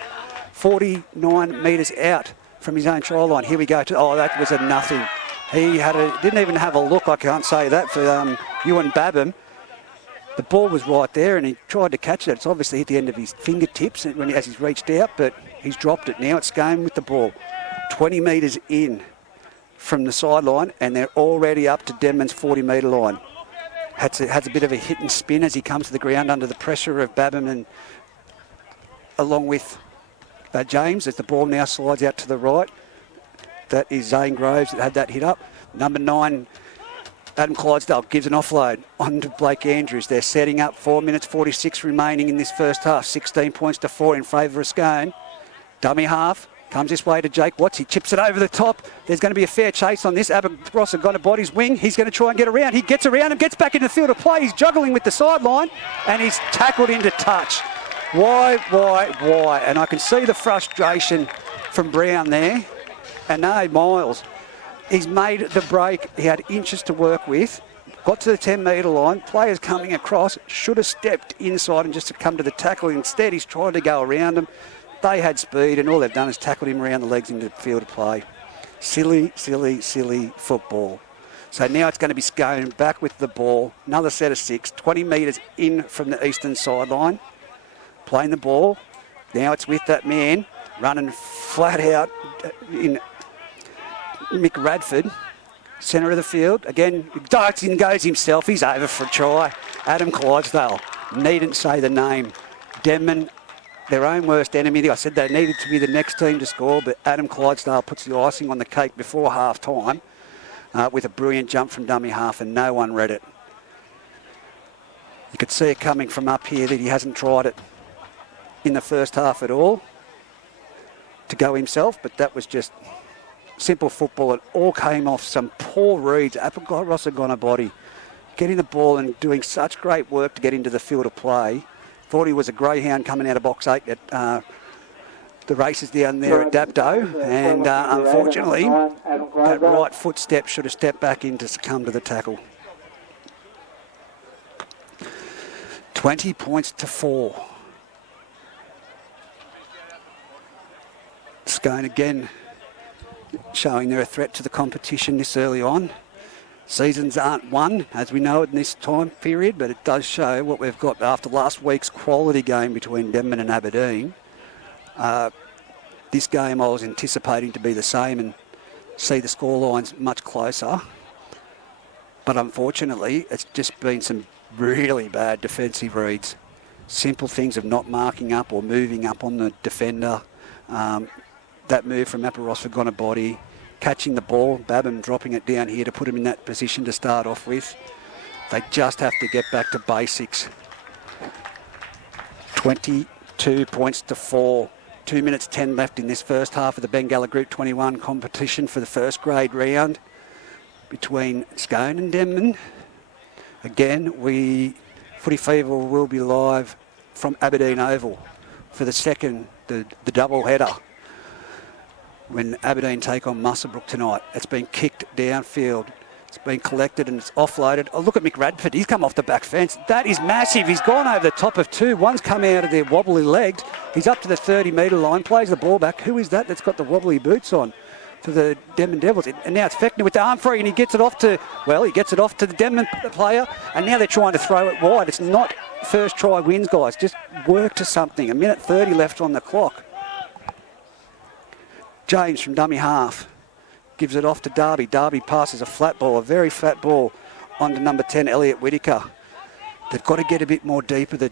49 metres out from his own try line. Here we go. That was a nothing. He didn't even have a look, I can't say that, for Ewan Babin. The ball was right there and he tried to catch it. It's obviously hit the end of his fingertips as he's reached out, but he's dropped it now. It's Scone with the ball. 20 metres in from the sideline and they're already up to Denman's 40-metre line. Has a bit of a hit and spin as he comes to the ground under the pressure of Babin and along with James as the ball now slides out to the right. That is Zane Groves that had that hit up. Number 9, Adam Clydesdale gives an offload on to Blake Andrews. They're setting up 4 minutes 46 remaining in this first half. 16 points to 4 in favour of Scone. Dummy half. Comes this way to Jake Watts. He chips it over the top. There's going to be a fair chase on this. Aberrossa got a body's wing. He's going to try and get around. He gets around and gets back into the field of play. He's juggling with the sideline and he's tackled into touch. Why? And I can see the frustration from Brown there. And no, Miles. He's made the break. He had inches to work with. Got to the 10-metre line. Players coming across. Should have stepped inside and just to come to the tackle. Instead, he's trying to go around them. They had speed and all they've done is tackled him around the legs into the field of play. Silly football. So now it's going to be Scone back with the ball. Another set of 6. 20 metres in from the eastern sideline. Playing the ball. Now it's with that man running flat out in Mick Radford. Centre of the field. Again, darts in goes himself. He's over for a try. Adam Clydesdale. Needn't say the name. Denman, their own worst enemy. I said they needed to be the next team to score, but Adam Clydesdale puts the icing on the cake before half-time with a brilliant jump from dummy half, and no one read it. You could see it coming from up here that he hasn't tried it in the first half at all to go himself, but that was just simple football. It all came off some poor reads. Aparossa gone a body, getting the ball and doing such great work to get into the field of play. Thought he was a greyhound coming out of box 8 at the races down there at Dapto, and unfortunately that right footstep should have stepped back in to succumb to the tackle. 20 points to 4. Scone again showing they're a threat to the competition this early on. Seasons aren't won, as we know, in this time period, but it does show what we've got after last week's quality game between Denman and Aberdeen. This game I was anticipating to be the same and see the scorelines much closer. But unfortunately, it's just been some really bad defensive reads. Simple things of not marking up or moving up on the defender. That move from Aparossa gone a body. Catching the ball, Babin dropping it down here to put him in that position to start off with. They just have to get back to basics. 22 points to 4. 2 minutes 10 left in this first half of the Bengalla Group 21 competition for the first grade round between Scone and Denman. Again, Footy Fever will be live from Aberdeen Oval for the second, the double header, when Aberdeen take on Muswellbrook tonight. It's been kicked downfield. It's been collected and it's offloaded. Oh, look at Mick Radford. He's come off the back fence. That is massive. He's gone over the top of two. One's come out of there wobbly legged. He's up to the 30-metre line, plays the ball back. Who is that that's got the wobbly boots on for the Denman Devils? And now it's Fechner with the arm free, and he gets it off to the Denman player. And now they're trying to throw it wide. It's not first try wins, guys. Just work to something. 1:30 left on the clock. James from dummy half gives it off to Darby. Darby passes a flat ball, a very flat ball, onto number 10, Elliot Whittaker. They've got to get a bit more deeper.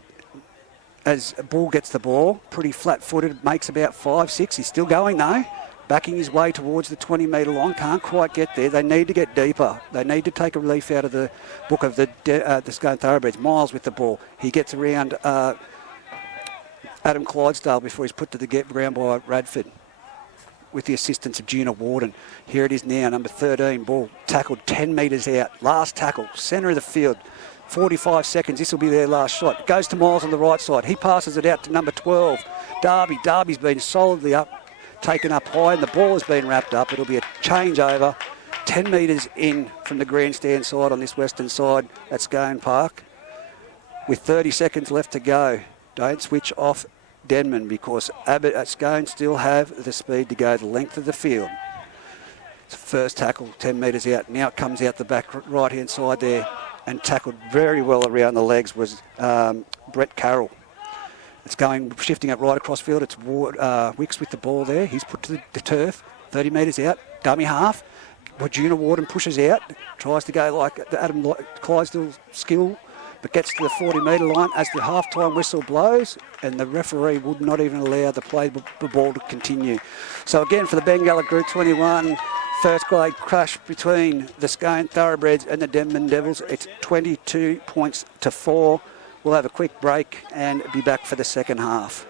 As Bull gets the ball, pretty flat-footed, makes about 5-6. He's still going though, backing his way towards the 20-metre line. Can't quite get there. They need to get deeper. They need to take a leaf out of the book of the Scone Thoroughbreds. Miles with the ball. He gets around Adam Clydesdale before he's put to the ground by Radford, with the assistance of Gina Warden. Here it is now, number 13, ball tackled 10 metres out. Last tackle, centre of the field, 45 seconds. This will be their last shot. It goes to Miles on the right side. He passes it out to number 12, Darby. Darby's been solidly taken up high, and the ball has been wrapped up. It'll be a changeover, 10 metres in from the grandstand side on this western side at Scone Park. With 30 seconds left to go, don't switch off Denman, because Abbott at Scone still have the speed to go the length of the field. It's first tackle, 10 metres out. Now it comes out the back right-hand side there, and tackled very well around the legs was Brett Carroll. It's shifting it right across field. It's Wicks with the ball there. He's put to the turf, 30 metres out, dummy half. Junior Warden pushes out, tries to go like the Adam Clydesdale skill, but gets to the 40-metre line as the half-time whistle blows, and the referee would not even allow the ball to continue. So again, for the Bengalla Group 21 first grade crash between the Scone Thoroughbreds and the Denman Devils, it's 22 points to 4. We'll have a quick break and be back for the second half.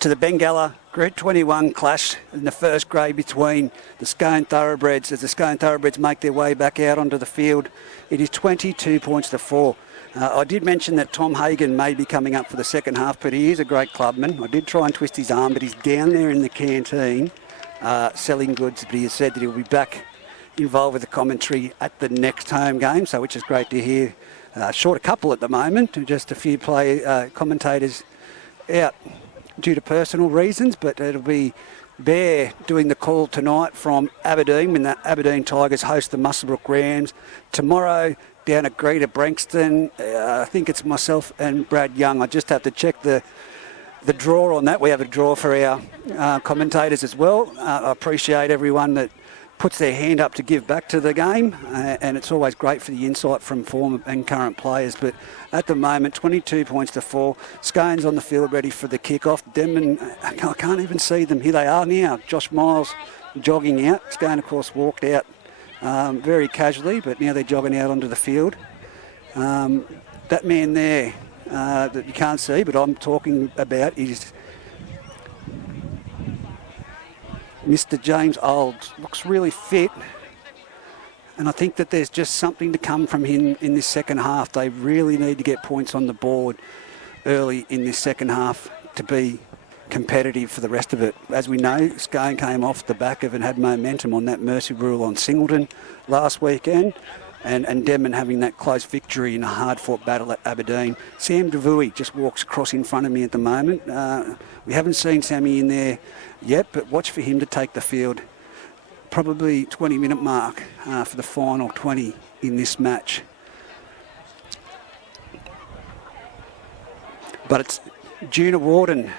To the Bengalla Group 21 clash in the first grade between the Scone Thoroughbreds, as the Scone Thoroughbreds make their way back out onto the field. It is 22 points to 4. I did mention that Tom Hagan may be coming up for the second half, but he is a great clubman. I did try and twist his arm, but he's down there in the canteen selling goods. But he has said that he'll be back involved with the commentary at the next home game, so which is great to hear. Short a couple at the moment, just a few commentators out due to personal reasons, but it'll be Bear doing the call tonight from Aberdeen when the Aberdeen Tigers host the Muswellbrook Rams. Tomorrow down at Greta Branxton, I think it's myself and Brad Young. I just have to check the draw on that. We have a draw for our commentators as well. I appreciate everyone that puts their hand up to give back to the game, and it's always great for the insight from former and current players. But at the moment, 22 points to 4. Scone's on the field ready for the kick-off. Denman, I can't even see them. Here they are now. Josh Miles jogging out. Scone, of course, walked out very casually, but now they're jogging out onto the field. That man there that you can't see, but I'm talking about, is Mr. James Olds. Looks really fit, and I think that there's just something to come from him in this second half. They really need to get points on the board early in this second half to be competitive for the rest of it. As we know, Scone came off the back of and had momentum on that mercy rule on Singleton last weekend, and Denman having that close victory in a hard-fought battle at Aberdeen. Sam Devouy just walks across in front of me at the moment. We haven't seen Sammy in there yet, but watch for him to take the field. Probably 20-minute mark for the final 20 in this match. But it's Juna Warden.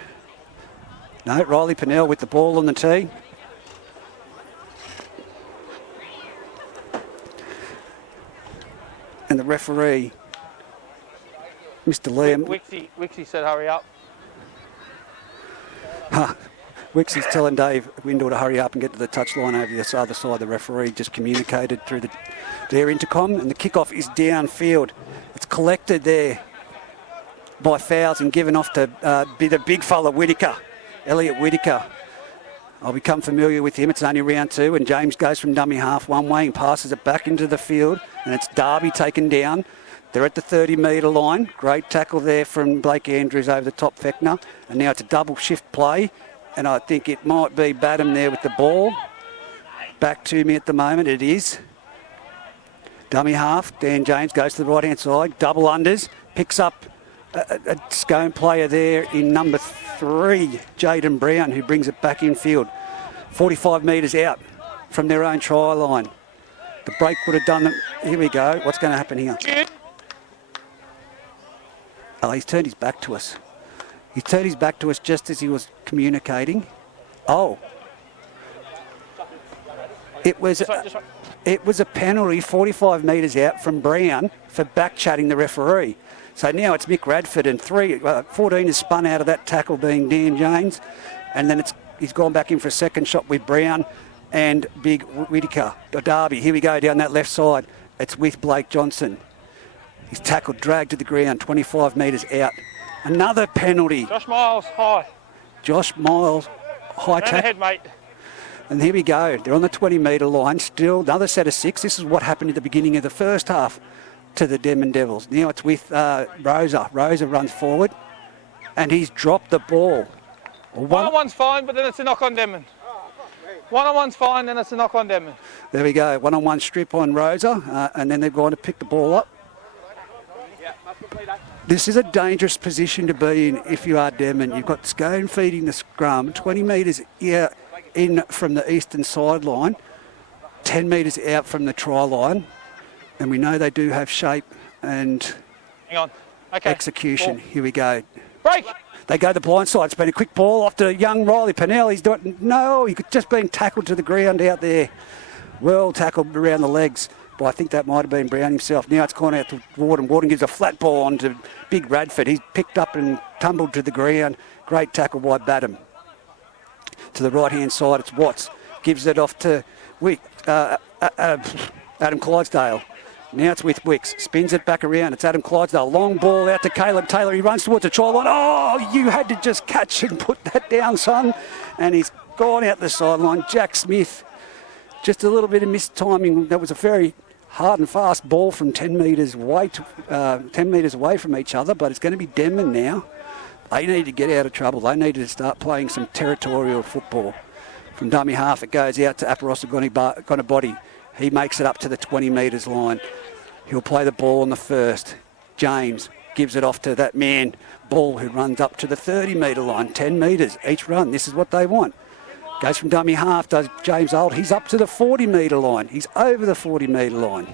No, Riley Pennell with the ball on the tee. And the referee, Mr. Liam. Wixie said hurry up. Wixie's telling Dave Windle to hurry up and get to the touchline over the other side. The referee just communicated through their intercom, and the kickoff is downfield. It's collected there by fouls and given off to be the big fella Whittaker, Elliot Whittaker. I'll become familiar with him. It's only round 2, and James goes from dummy half one way and passes it back into the field, and it's Darby taken down. They're at the 30-metre line. Great tackle there from Blake Andrews over the top Fechner. And now it's a double shift play. And I think it might be Badham there with the ball. Back to me at the moment. It is. Dummy half. Dan James goes to the right-hand side. Double unders. Picks up a Scone player there in number 3, Jaden Brown, who brings it back infield. 45 metres out from their own try line. The break would have done them. Here we go. What's going to happen here? Oh, he's turned his back to us. He turned his back to us just as he was communicating. Oh. It was a penalty 45 metres out from Brown for back-chatting the referee. So now it's Mick Radford, and 14 has spun out of that tackle being Dan James. And then he's gone back in for a second shot with Brown and Big Whittaker. Darby, here we go down that left side. It's with Blake Johnson. He's tackled, dragged to the ground, 25 metres out. Another penalty. Josh Miles, high. Josh Miles, high tackle. Ahead, mate. And here we go. They're on the 20-metre line. Still another set of 6. This is what happened at the beginning of the first half to the Denman Devils. Now it's with Rosa. Rosa runs forward, and he's dropped the ball. One-on-one's fine, but then it's a knock on Denman. One-on-one's fine, then it's a knock on Denman. There we go. One-on-one strip on Rosa, and then they've gone to pick the ball up. This is a dangerous position to be in if you are Denman. You've got Scone feeding the scrum, 20 metres in from the eastern sideline, 10 metres out from the try line. And we know they do have shape and execution. Ball. Here we go. Break! They go the blind side. It's been a quick ball off to young Riley Pennell. He's doing he could just been tackled to the ground out there. Well tackled around the legs. But I think that might have been Brown himself. Now it's gone out to Warden. Warden gives a flat ball on to Big Radford. He's picked up and tumbled to the ground. Great tackle by Badham. To the right-hand side, it's Watts. Gives it off to Adam Clydesdale. Now it's with Wicks. Spins it back around. It's Adam Clydesdale. Long ball out to Caleb Taylor. He runs towards the try line. Oh, you had to just catch and put that down, son. And he's gone out the sideline. Jack Smith. Just a little bit of missed timing. That was a very hard and fast ball from 10 metres away, 10 metres away from each other. But it's going to be Denman now. They need to get out of trouble. They need to start playing some territorial football. From dummy half, it goes out to Aparosa Gonabody. He makes it up to the 20 metres line. He'll play the ball on the first. James gives it off to that man, Ball, who runs up to the 30-metre line. 10 metres each run. This is what they want. Goes from dummy half, does James Old. He's up to the 40-metre line. He's over the 40-metre line.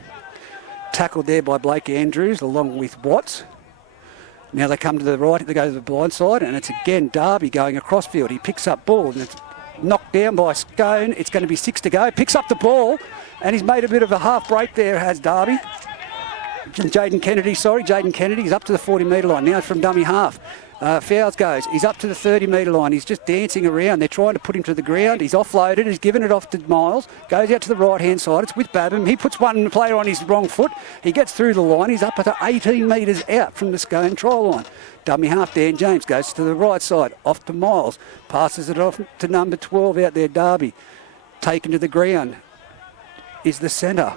Tackled there by Blake Andrews along with Watts. Now they come to the right, they go to the blind side, and it's again Darby going across field. He picks up ball, and it's knocked down by Scone. It's going to be 6 to go. Picks up the ball, and he's made a bit of a half break there, has Darby. Jaden Kennedy, he's up to the 40-metre line. Now from dummy half. Fowles goes. He's up to the 30-metre line. He's just dancing around. They're trying to put him to the ground. He's offloaded. He's given it off to Miles. Goes out to the right-hand side. It's with Badham. He puts one player on his wrong foot. He gets through the line. He's up to 18 metres out from the Scone try line. Dummy half, Dan James goes to the right side. Off to Miles. Passes it off to number 12 out there, Darby. Taken to the ground is the centre.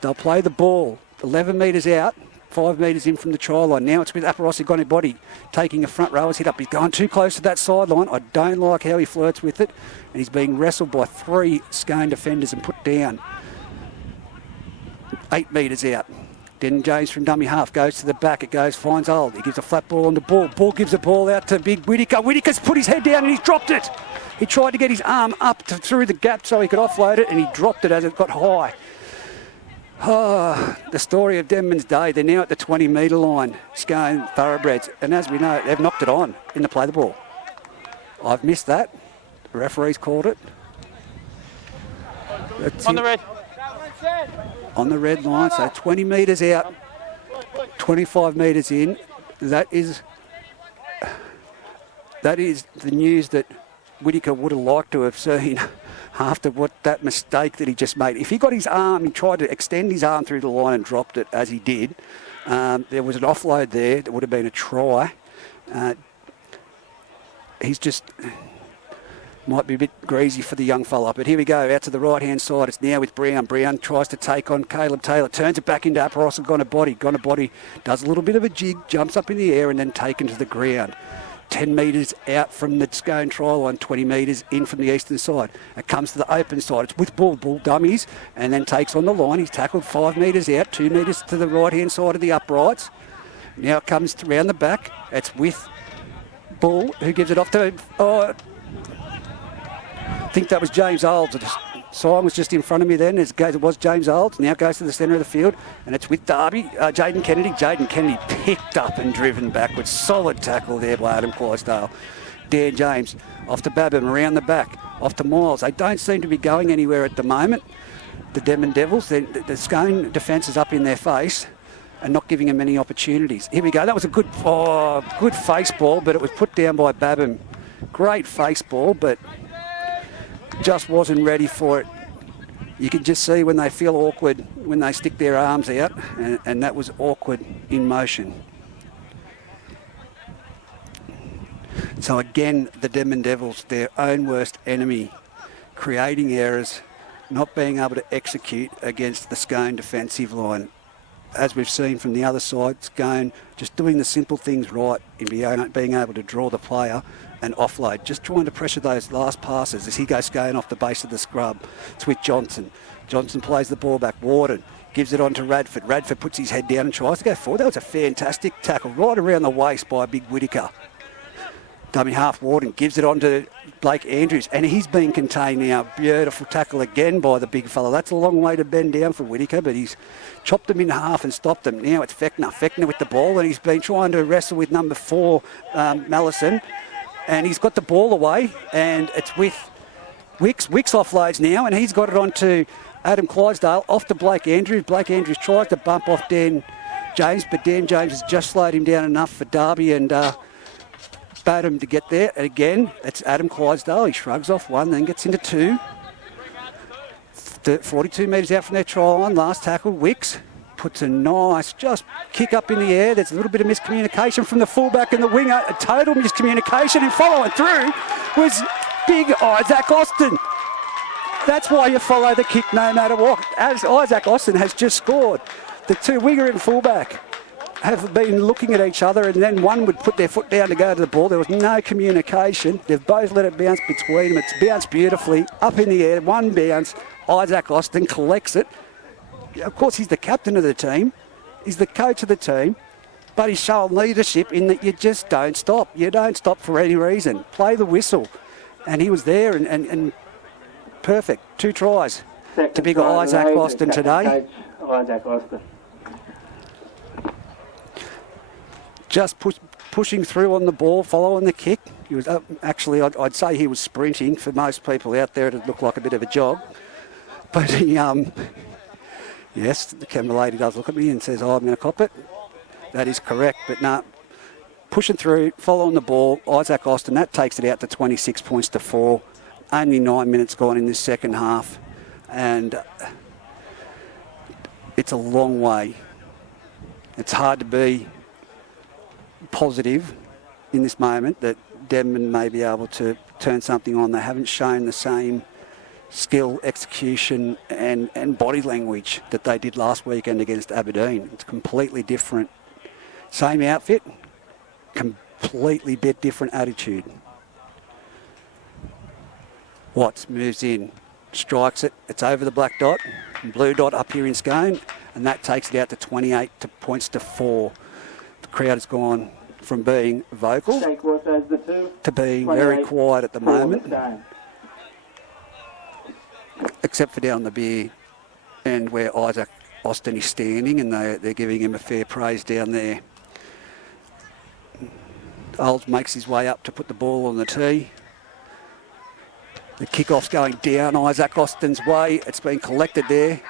They'll play the ball. 11 metres out. 5 metres in from the try line. Now it's with Aparosa Gonabody taking a front rower's hit up. He's gone too close to that sideline. I don't like how he flirts with it. And he's being wrestled by 3 Scone defenders and put down. 8 metres out. Den James from dummy half goes to the back. It goes, finds Old. He gives a flat ball on the ball. Ball gives the ball out to Big Whittaker. Whittaker's put his head down and he's dropped it. He tried to get his arm up through the gap so he could offload it, and he dropped it as it got high. Oh, the story of Denman's day. They're now at the 20-metre line, Scone Thoroughbreds. And as we know, they've knocked it on in the play the ball. I've missed that. The referee's called it. That's on the red. On the red line, so 20 metres out, 25 metres in. That is the news that Whittaker would have liked to have seen after that mistake that he just made. If he got his arm, he tried to extend his arm through the line and dropped it, as he did. There was an offload there that would have been a try. He's just... Might be a bit greasy for the young fella, but here we go, out to the right-hand side. It's now with Brown. Brown tries to take on Caleb Taylor, turns it back into upper Ross and Gonabody. Gonabody does a little bit of a jig, jumps up in the air and then taken to the ground. 10 metres out from the Scone try line, 20 metres in from the eastern side. It comes to the open side. It's with Bull dummies and then takes on the line. He's tackled 5 metres out, 2 metres to the right-hand side of the uprights. Now it comes round the back. It's with Bull, who gives it off to... I think that was James Olds. The sign was just in front of me then. It was James Olds. Now goes to the centre of the field, and it's with Darby. Jaden Kennedy. Jaden Kennedy picked up and driven backwards. Solid tackle there by Adam Clydesdale. Dan James off to Babham, around the back, off to Miles. They don't seem to be going anywhere at the moment. The Denman Devils, the Scone defence is up in their face and not giving them any opportunities. Here we go. That was a good face ball, but it was put down by Babham. Great face ball, but just wasn't ready for it. You can just see when they feel awkward when they stick their arms out, and that was awkward in motion. So again, the Denman Devils, their own worst enemy, creating errors, not being able to execute against the Scone defensive line. As we've seen from the other side, Scone just doing the simple things right in being able to draw the player and offload, just trying to pressure those last passes as he goes Scone off the base of the scrub. It's with Johnson. Johnson plays the ball back. Warden gives it on to Radford. Radford puts his head down and tries to go forward. That was a fantastic tackle right around the waist by Big Whittaker. Dummy half Warden gives it on to Blake Andrews, and he's been contained now. Beautiful tackle again by the big fella. That's a long way to bend down for Whittaker, but he's chopped him in half and stopped him. Now it's Fechner. Fechner with the ball, and he's been trying to wrestle with number 4, Mallison, and he's got the ball away, and it's with Wicks. Wicks offloads now, and he's got it on to Adam Clydesdale, off to Blake Andrews. Blake Andrews tries to bump off Dan James, but Dan James has just slowed him down enough for Darby and Badham to get there. And again, it's Adam Clydesdale. He shrugs off 1, then gets into 2. 42 metres out from their try line. Last tackle, Wicks puts a nice just kick up in the air. There's a little bit of miscommunication from the fullback and the winger. A total miscommunication, and following through was big Isaac Austin. That's why you follow the kick no matter what. As Isaac Austin has just scored. The 2 winger and fullback have been looking at each other, and then one would put their foot down to go to the ball. There was no communication. They've both let it bounce between them. It's bounced beautifully up in the air. One bounce. Isaac Austin collects it. Of course, he's the captain of the team. He's the coach of the team. But he's shown leadership in that you just don't stop. You don't stop for any reason. Play the whistle. And he was there and perfect. 2 tries to big Isaac Austin today. Isaac Austin. Just pushing through on the ball, following the kick. He was actually, I'd say he was sprinting. For most people out there, it looked like a bit of a jog. But he, yes, the camera lady does look at me and says, I'm going to cop it. That is correct, but no. Pushing through, following the ball, Isaac Austin, that takes it out to 26 points to 4. Only 9 minutes gone in this second half. And it's a long way. It's hard to be positive in this moment that Denman may be able to turn something on. They haven't shown the same skill, execution and body language that they did last weekend against Aberdeen. It's completely different. Same outfit, completely bit different attitude. Watts moves in, strikes it. It's over the black dot, blue dot up here in Scone, and that takes it out to 28 points to 4. The crowd has gone from being vocal to being very quiet at the moment, except for down the beer and where Isaac Austin is standing, and they're giving him a fair praise down there. Olds makes his way up to put the ball on the tee. The kickoff's going down Isaac Austin's way. It's been collected there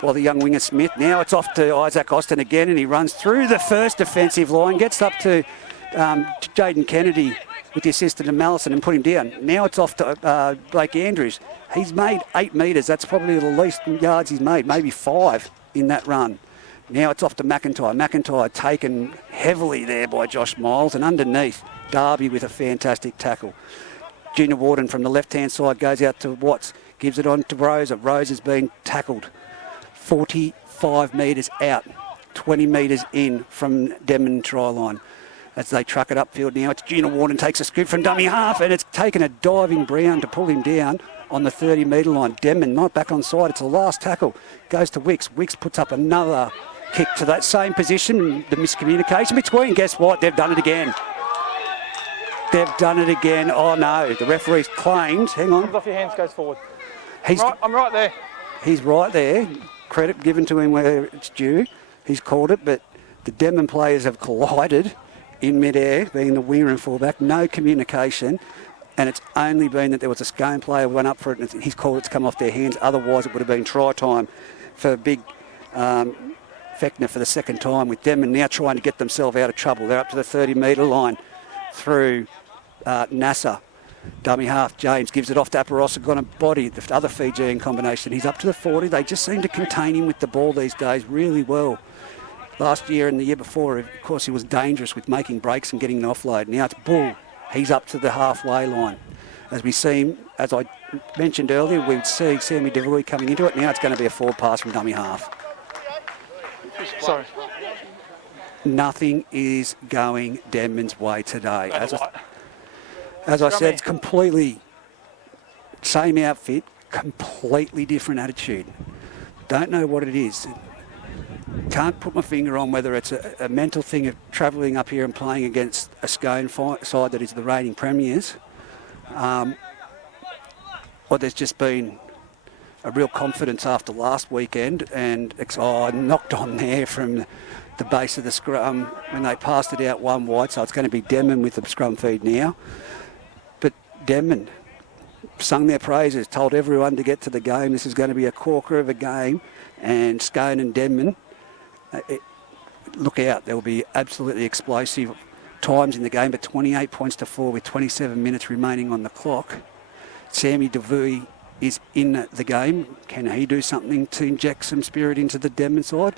by the young winger Smith. Now it's off to Isaac Austin again, and he runs through the first defensive line, gets up to Jaden Kennedy with the assist to Mallison and put him down. Now it's off to Blake Andrews. He's made 8 metres. That's probably the least yards he's made, maybe 5 in that run. Now it's off to McIntyre. McIntyre taken heavily there by Josh Miles, and underneath, Darby with a fantastic tackle. Junior Warden from the left-hand side goes out to Watts, gives it on to Rosa. Rose has been tackled 45 metres out, 20 metres in from Denman try line. As they truck it upfield now, it's Junior Warden takes a scoop from dummy half, and it's taken a diving Brown to pull him down on the 30-metre line. Denman not back on side. It's the last tackle. Goes to Wicks. Wicks puts up another kick to that same position. The miscommunication between. Guess what? They've done it again. They've done it again. Oh, no. The referee's claimed. Hang on. Comes off your hands, goes forward. I'm right there. He's right there. Credit given to him where it's due. He's called it, but the Denman players have collided in mid-air, being the winger and fullback. No communication. And it's only been that there was a Scone player who went up for it, and he's called it to come off their hands. Otherwise, it would have been try time for big Fechner for the second time, with Denman now trying to get themselves out of trouble. They're up to the 30-metre line through Nasser. Dummy half, James gives it off to Aparosa, got a body, the other Fijian combination. He's up to the 40. They just seem to contain him with the ball these days really well. Last year and the year before, of course, he was dangerous with making breaks and getting an offload. Now it's Bull. He's up to the halfway line. As we see him, as I mentioned earlier, we'd see Sammy DeVuy coming into it. Now it's going to be a forward pass from dummy half. Sorry. Nothing is going Denman's way today. As I said, it's completely same outfit, completely different attitude. Don't know what it is. Can't put my finger on whether it's a mental thing of travelling up here and playing against a Scone side that is the reigning premiers, or there's just been a real confidence after last weekend, and knocked on there from the base of the scrum when they passed it out one wide, so it's going to be Denman with the scrum feed now. But Denman sung their praises, told everyone to get to the game. This is going to be a corker of a game, and Scone and Denman, look out, there will be absolutely explosive times in the game, but 28 points to 4 with 27 minutes remaining on the clock. Sammy DeVuy is in the game. Can he do something to inject some spirit into the Denman side?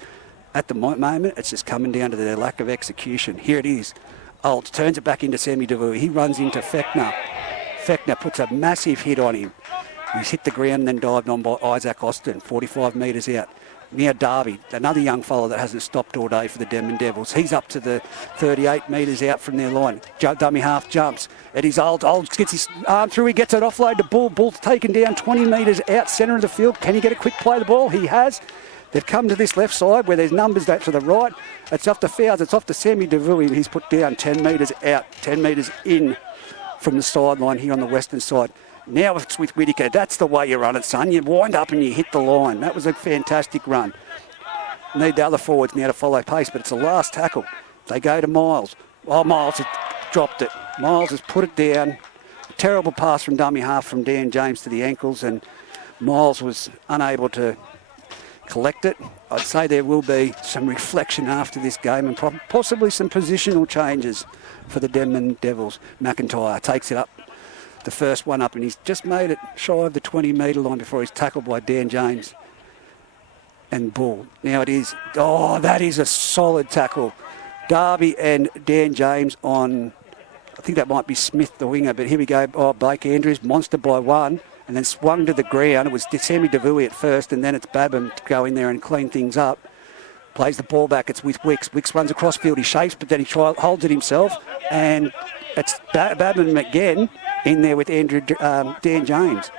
At the moment, it's just coming down to their lack of execution. Here it is. Olds turns it back into Sammy DeVuy. He runs into Fechner. Fechner puts a massive hit on him. He's hit the ground and then dived on by Isaac Austin, 45 metres out. Now Darby, another young fellow that hasn't stopped all day for the Denman Devils. He's up to the 38 metres out from their line. Dummy half jumps. It is Olds. Olds gets his arm through. He gets it offload to Bull. Bull's taken down 20 metres out centre of the field. Can he get a quick play of the ball? He has. They've come to this left side where there's numbers out to the right. It's off to Fowles. It's off to Sammy DeVuy. He's put down 10 metres out, 10 metres in from the sideline here on the western side. Now it's with Whittaker. That's the way you run it, son. You wind up and you hit the line. That was a fantastic run. Need the other forwards now to follow pace, but it's the last tackle. They go to Miles. Oh, Miles has dropped it. Miles has put it down. A terrible pass from dummy half from Dan James to the ankles, and Miles was unable to collect it. I'd say there will be some reflection after this game and possibly some positional changes for the Denman Devils. McIntyre takes it up, the first one up, and he's just made it shy of the 20-metre line before he's tackled by Dan James and Bull. Now it is, that is a solid tackle. Darby and Dan James on, I think that might be Smith, the winger, but here we go. Blake Andrews, monster by one, and then swung to the ground. It was Sammy DeVuy at first, and then it's Babham to go in there and clean things up. Plays the ball back, it's with Wicks. Wicks runs across field, he shapes, but then he holds it himself, and it's Babham again in there with Dan James.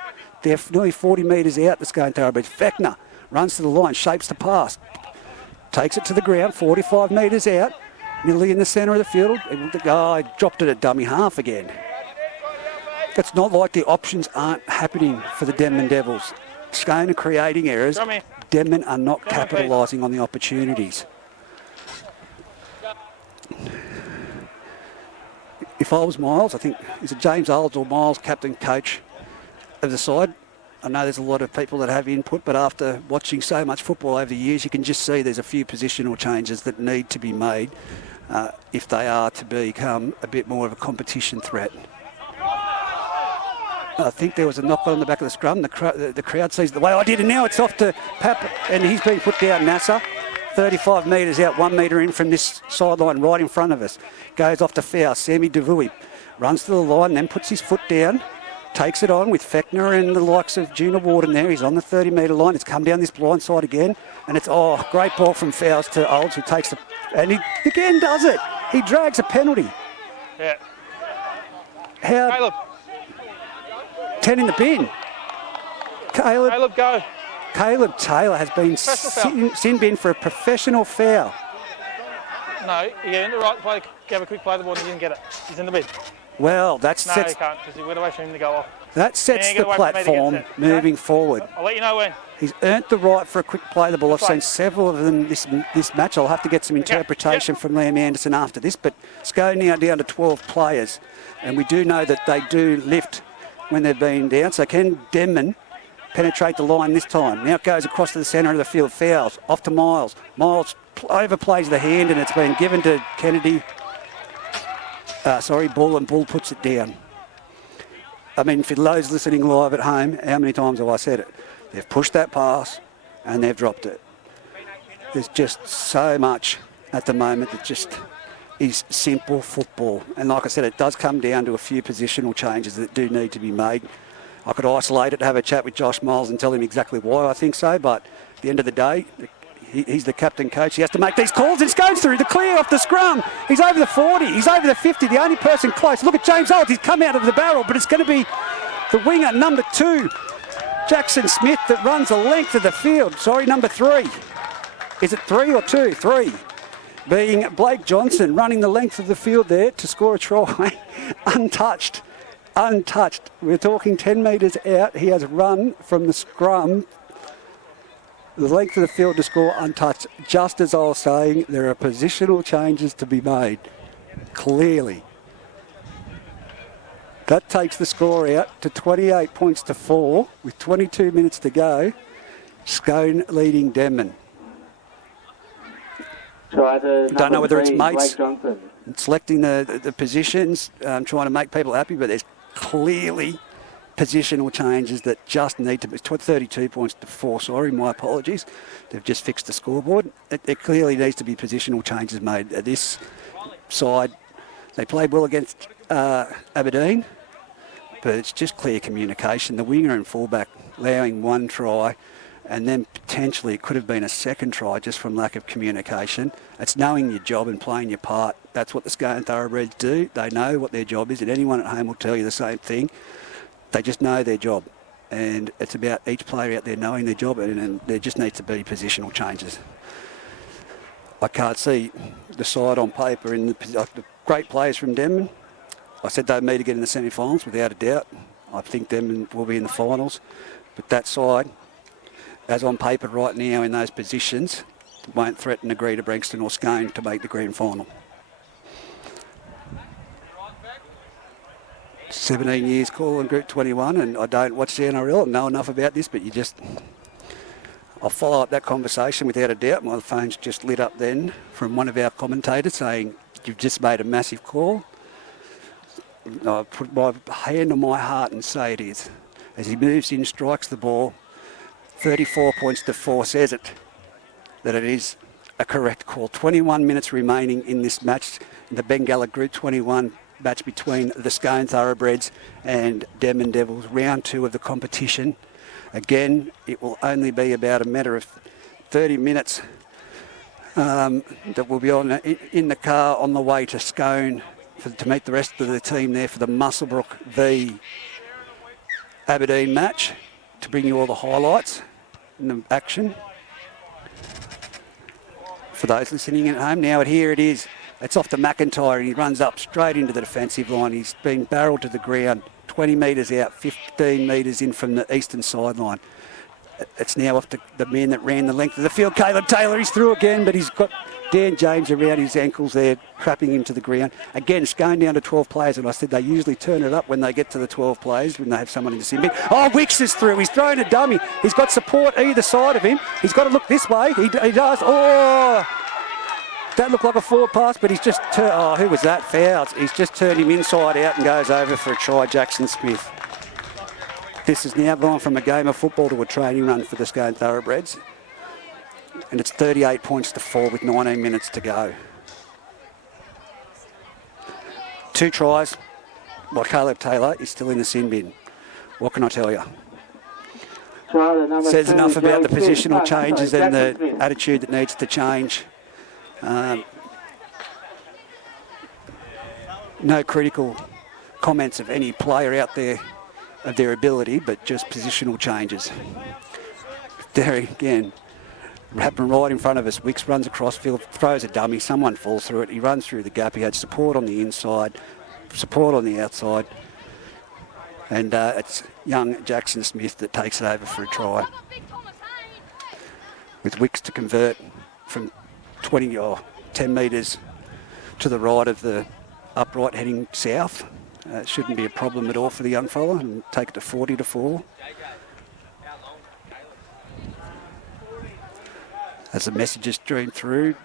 They're nearly 40 metres out, the Scone Thoroughbreds. Fechner runs to the line, shapes the pass, takes it to the ground, 45 metres out, nearly in the centre of the field. The guy dropped it at dummy half again. It's not like the options aren't happening for the Denman Devils. Scone are creating errors. Denman are not capitalising on the opportunities. If I was Miles, I think, is it James Olds or Miles, captain, coach of the side? I know there's a lot of people that have input, but after watching so much football over the years, you can just see there's a few positional changes that need to be made if they are to become a bit more of a competition threat. I think there was a knock on the back of the scrum. The crowd sees it the way I did, and now it's off to Pap, and he's been put down. Nasser, 35 metres out, 1 metre in from this sideline right in front of us. Goes off to Fowles. Sammy DeVuy runs to the line, then puts his foot down. takes it on with Fechner and the likes of Junior Warden there. He's on the 30-metre line. It's come down this blind side again. And it's, great ball from Fowles to Olds, who takes the... And he again does it. He drags a penalty. Yeah. Caleb. 10 in the bin. Caleb, go. Caleb Taylor has been sin bin for a professional foul. No, he got in the right play, gave a quick play the ball and he didn't get it. He's in the bin. Well, that No, sets... he can't, because he went away from him to go off. That sets the platform moving forward. I'll let you know when. He's earned the right for a quick play the ball. I've seen several of them this match. I'll have to get some interpretation from Liam Anderson after this. But Scone now down to 12 players. And we do know that they do lift when they've been down. So can Denman penetrate the line this time? Now it goes across to the centre of the field. Fouls. Off to Miles. Miles overplays the hand and it's been given to Kennedy. Bull, and Bull puts it down. I mean, for those listening live at home, how many times have I said it? They've pushed that pass and they've dropped it. There's just so much at the moment that just is simple football. And like I said, it does come down to a few positional changes that do need to be made. I could isolate it, have a chat with Josh Miles and tell him exactly why I think so, but at the end of the day, he's the captain coach. He has to make these calls. It's goes through the clear off the scrum. He's over the 40. He's over the 50. The only person close. Look at James Olds. He's come out of the barrel, but it's going to be the winger, number 2, Jackson Smith, that runs the length of the field. Sorry, number 3. Is it 3 or 2? 3. Being Blake Johnson running the length of the field there to score a try. Untouched. We're talking 10 metres out. He has run from the scrum the length of the field to score untouched. Just as I was saying, there are positional changes to be made. Clearly. That takes the score out to 28 points to 4 with 22 minutes to go. Scone leading Denman. Don't know whether it's mates selecting the positions, trying to make people happy, but there's clearly positional changes that just need to be... 32 points to 4, sorry, my apologies. They've just fixed the scoreboard. It clearly needs to be positional changes made. This side, they played well against Aberdeen, but it's just clear communication. The winger and fullback allowing one try, and then potentially it could have been a second try just from lack of communication. It's knowing your job and playing your part. That's what the Scone Thoroughbreds do. They know what their job is, and anyone at home will tell you the same thing. They just know their job, and it's about each player out there knowing their job, and there just needs to be positional changes. I can't see the side on paper in the great players from Denman. I said they'd meet again in the semi-finals without a doubt. I think Denman will be in the finals, but that side, as on paper right now in those positions, won't threaten Agrita Brankston or Scone to make the grand final. 17 years calling Group 21, and I don't watch the NRL and know enough about this, but I'll follow up that conversation without a doubt. My phone's just lit up then from one of our commentators saying, you've just made a massive call. I put my hand on my heart and say it is. As he moves in, strikes the ball, 34 points to 4 says it, that it is a correct call. 21 minutes remaining in this match, in the Bengalla Group 21 match between the Scone Thoroughbreds and Denman Devils, round 2 of the competition. Again, it will only be about a matter of 30 minutes that we'll be on in the car on the way to Scone to meet the rest of the team there for the Muswellbrook v Aberdeen match, to bring you all the highlights in the action. For those listening at home, now here it is. It's off to McIntyre and he runs up straight into the defensive line. He's been barreled to the ground, 20 metres out, 15 metres in from the eastern sideline. It's now off to the man that ran the length of the field, Caleb Taylor. He's through again, but he's got Dan James around his ankles there, trapping him to the ground. Again, it's going down to 12 players, and I said they usually turn it up when they get to the 12 players, when they have someone in the sin bin. Oh, Wicks is through. He's thrown a dummy. He's got support either side of him. He's got to look this way. He does. Oh! That looked like a forward pass, but he's just... who was that? Fouls. He's just turned him inside out and goes over for a try, Jackson Smith. This has now gone from a game of football to a training run for the Scone Thoroughbreds. And it's 38 points to 4 with 19 minutes to go. 2 tries, while Caleb Taylor is still in the sin bin. What can I tell you? Try number Says 2, enough about the Joe Smith. positional changes and Jackson the Smith. attitude that needs to change. No critical comments of any player out there of their ability, but just positional changes. There again, happened right in front of us. Wicks runs across field, throws a dummy, someone falls through it. He runs through the gap. He had support on the inside, support on the outside. And it's young Jackson Smith that takes it over for a try. With Wicks to convert from 20 or 10 metres to the right of the upright heading south. It shouldn't be a problem at all for the young fella, and take it to 40-4. As the messages stream through.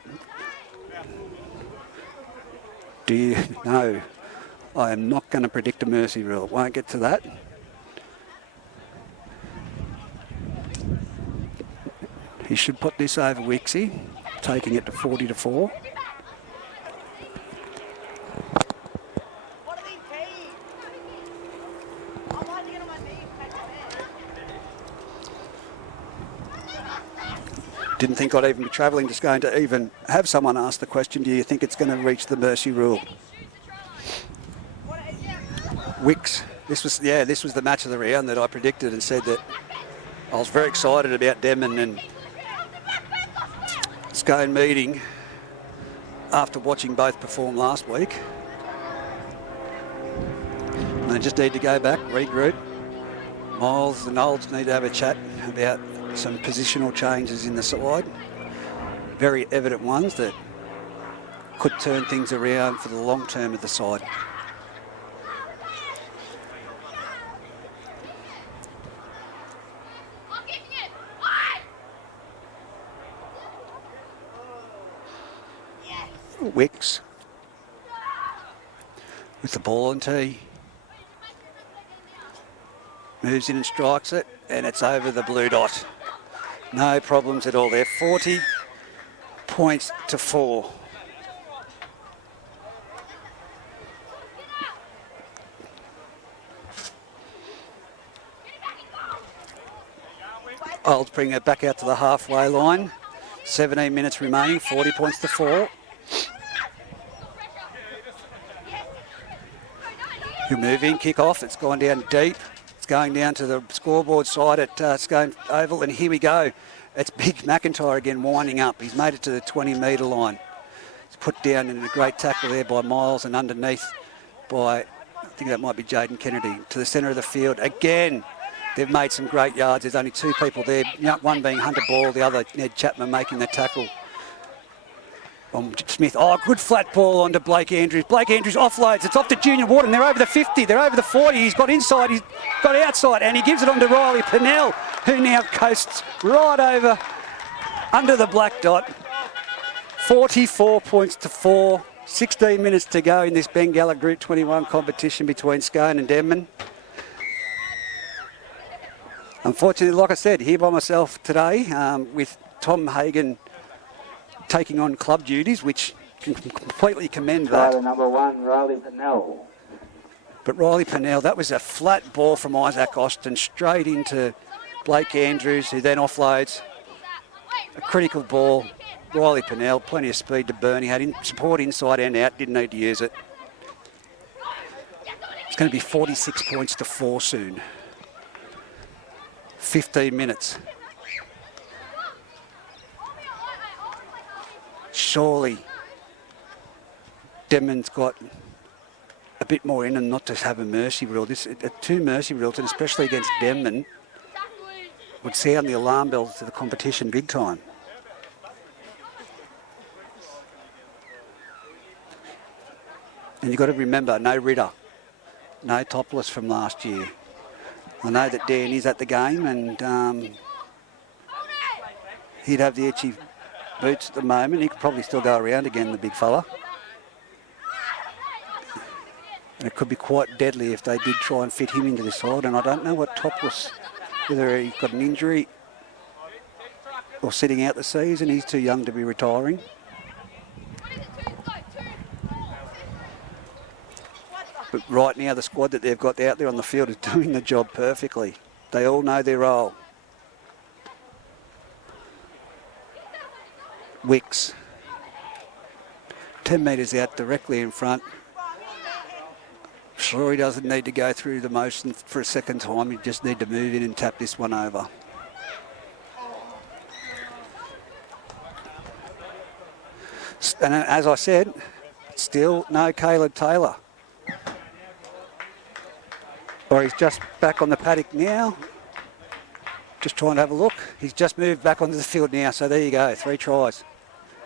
Do you know? I am not going to predict a mercy rule. Won't get to that. He should put this over Wixie, taking it to 40-4. Didn't think I'd even be travelling to Scone to even have someone ask the question, do you think it's going to reach the mercy rule? Wicks, this was the match of the round that I predicted and said that I was very excited about Denman and Scone meeting after watching both perform last week. And they just need to go back, regroup. Miles and Olds need to have a chat about some positional changes in the side. Very evident ones that could turn things around for the long term of the side. Wicks with the ball on tee. Moves in and strikes it, and it's over the blue dot. No problems at all there. 40 points to 4. I'll bring it back out to the halfway line. 17 minutes remaining, 40 points to 4. He'll move in, kick off. It's gone down deep. It's going down to the scoreboard side at Scone Oval, and here we go. It's Big McIntyre again winding up. He's made it to the 20-metre line. It's put down in a great tackle there by Miles, and underneath by, I think that might be Jaden Kennedy, to the centre of the field. Again, they've made some great yards. There's only two people there, one being Hunter Ball, the other Ned Chapman making the tackle. Smith, good flat ball onto Blake Andrews. Blake Andrews offloads. It's off to Junior Wharton. They're over the 50. They're over the 40. He's got inside. He's got outside. And he gives it on to Riley Pennell, who now coasts right over under the black dot. 44 points to 4. 16 minutes to go in this Bengalla Group 21 competition between Scone and Denman. Unfortunately, like I said, here by myself today with Tom Hagan taking on club duties, which can completely commend that. Driver number 1, Riley Pennell. But Riley Pennell, that was a flat ball from Isaac Austin straight into Blake Andrews, who then offloads. A critical ball. Riley Pennell, plenty of speed to burn. He had support inside and out, didn't need to use it. It's going to be 46 points to 4 soon. 15 minutes. Surely Denman's got a bit more in them not to have a mercy rule. Two mercy rules, and especially against Denman, would sound the alarm bells to the competition big time. And you've got to remember, no Ritter, no Topless from last year. I know that Dan is at the game, and he'd have the itchy boots at the moment. He could probably still go around again, the big fella. And it could be quite deadly if they did try and fit him into the side. And I don't know what Topless, whether he's got an injury or sitting out the season. He's too young to be retiring. But right now, the squad that they've got out there on the field is doing the job perfectly. They all know their role. Wicks. 10 metres out, directly in front. Sure, he doesn't need to go through the motion for a second time. You just need to move in and tap this one over. And as I said, still no Caleb Taylor. Or he's just back on the paddock now. Just trying to have a look. He's just moved back onto the field now. So there you go, 3 tries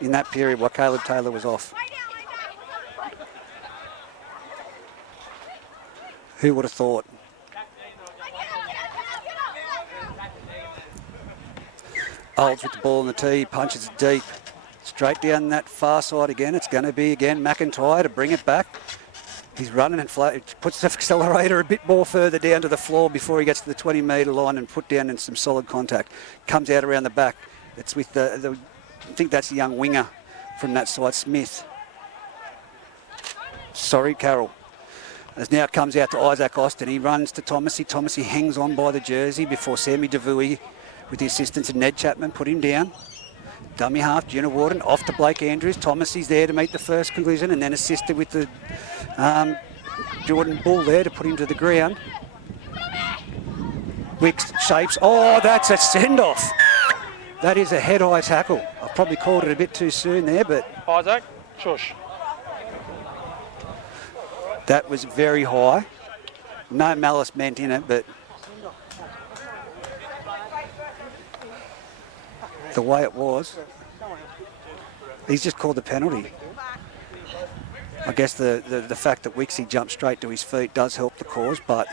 in that period while Caleb Taylor was off. Who would have thought? Olds with the ball in the tee, punches it deep. Straight down that far side again. It's going to be again McIntyre to bring it back. He's running and puts the accelerator a bit more further down to the floor before he gets to the 20-metre line and put down in some solid contact. Comes out around the back. It's with the I think that's the young winger from that side, Smith. Sorry, Carroll. As now it comes out to Isaac Austin. He runs to Thomasy. Thomasy hangs on by the jersey before Sammy DeVuey, with the assistance of Ned Chapman, put him down. Dummy half, Junior Warden, off to Blake Andrews. Thomasy's there to meet the first collision and then assisted with the Jordan Bull there to put him to the ground. Wicks shapes. Oh, that's a send-off. That is a head-high tackle. I've probably called it a bit too soon there, but... Isaac, shush. That was very high. No malice meant in it, but... the way it was, he's just called the penalty. I guess the fact that Wixie jumped straight to his feet does help the cause, but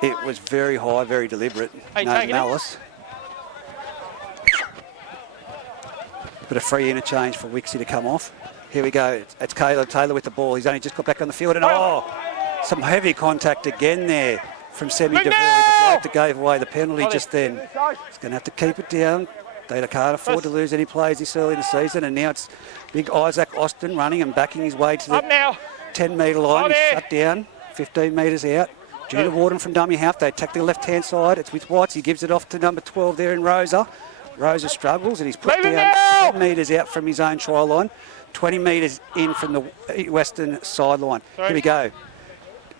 it was very high, very deliberate. Hey, no malice. But a free interchange for Wixie to come off. Here we go. It's Caleb Taylor with the ball. He's only just got back on the field, and some heavy contact again there from Semi DeVille. The bloke that gave away the penalty just then. He's going to have to keep it down. They can't afford to lose any players this early in the season, and now it's big Isaac Austin running and backing his way to the 10-metre line. He's shut down, 15 metres out. Junior Warden from dummy half. They attack the left-hand side. It's with Whites. He gives it off to number 12 there in Rosa. Rosa struggles, and he's put down 10 metres out from his own try line, 20 metres in from the western sideline. Here we go.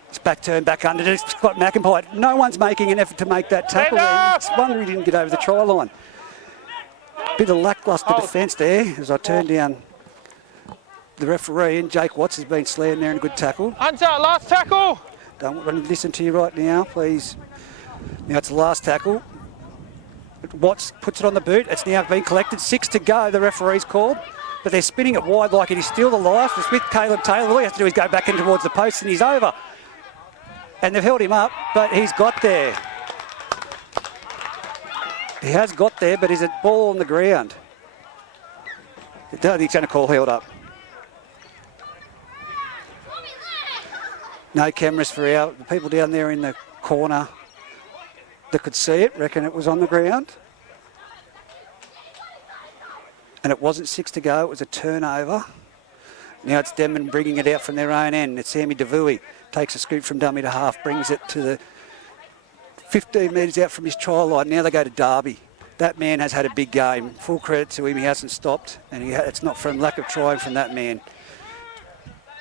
It's back turn, back under. It's got McIntyre. No one's making an effort to make that tackle there. It's a wonder he didn't get over the try line. Bit of lacklustre defence there as I turn down the referee, and Jake Watts has been slammed there in a good tackle. Hunter, last tackle. Don't want to listen to you right now, please. Now it's the last tackle. Watts puts it on the boot. It's now been collected. 6 to go, the referee's called. But they're spinning it wide like it is still the last. It's with Caleb Taylor. All he has to do is go back in towards the post and he's over. And they've held him up, but he's got there. He has got there, but is it ball on the ground? I don't think he's going to call held up. No cameras for the people down there in the corner that could see it, reckon it was on the ground. And it wasn't 6 to go, it was a turnover. Now it's Denman bringing it out from their own end. It's Sammy DeVuey, takes a scoop from dummy to half, brings it to the 15 metres out from his try line. Now they go to Derby. That man has had a big game. Full credit to him, he hasn't stopped. And it's not from lack of trying from that man.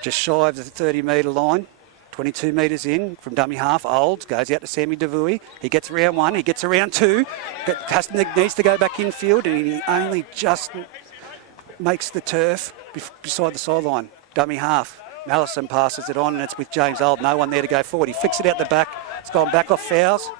Just shy of the 30-metre line. 22 metres in from dummy half. Olds goes out to Sammy DeVuey. He gets around 1, he gets around 2. Needs to go back infield, and he only just makes the turf beside the sideline. Dummy half. Mallison passes it on, and it's with James Old. No one there to go forward. He flicks it out the back. It's gone back off Fowles.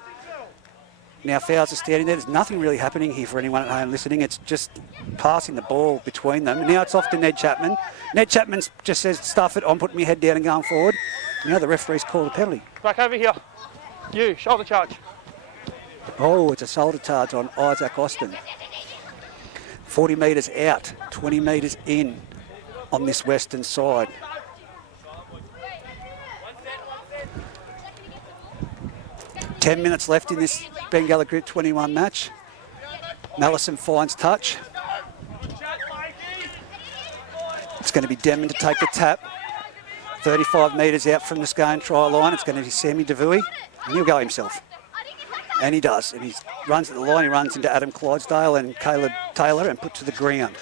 Now Fowles are standing there. There's nothing really happening here for anyone at home listening. It's just passing the ball between them. And now it's off to Ned Chapman. Ned Chapman just says, stuff it, I'm putting my head down and going forward. Now the referee's called a penalty. Back over here. You, shoulder charge. Oh, it's a shoulder charge on Isaac Austin. 40 metres out, 20 metres in on this western side. Ten minutes left in this Bengalla Group 21 match. Mallison finds touch. It's going to be Denman to take the tap. 35 metres out from the Scone try line. It's going to be Sammy DeVuy, and he'll go himself. And he does. And he runs at the line. He runs into Adam Clydesdale and Caleb Taylor and put to the ground.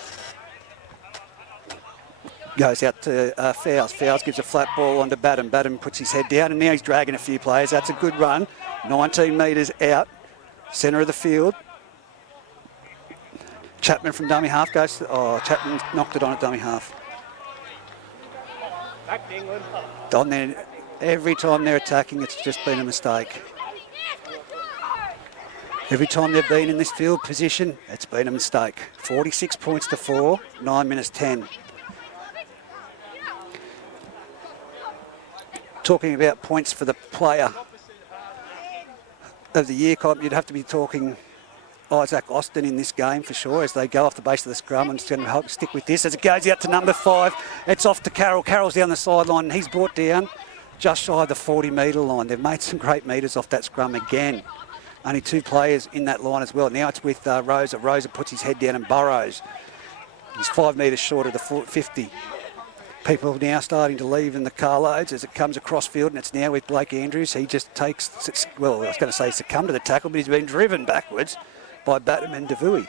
Goes out to Fowles. Fowles gives a flat ball onto Batten. Batten puts his head down, and now he's dragging a few players. That's a good run. 19 metres out. Centre of the field. Chapman from dummy half goes to... Oh, Chapman knocked it on at dummy half. Back to England. On there, every time they're attacking, it's just been a mistake. Every time they've been in this field position, it's been a mistake. 46 points to 4, 9 minutes 10. Talking about points for the player of the year, you'd have to be talking Isaac Austin in this game for sure as they go off the base of the scrum, and it's going to help stick with this. As it goes out to number 5, it's off to Carroll. Carroll's down the sideline and he's brought down just shy of the 40-metre line. They've made some great metres off that scrum again. Only 2 players in that line as well. Now it's with Rosa. Rosa puts his head down and burrows. He's 5 metres short of the 50. People now starting to leave in the carloads as it comes across field, and it's now with Blake Andrews. He just takes, well, I was going to say succumbed to the tackle, but he's been driven backwards by Batten and DeVuy.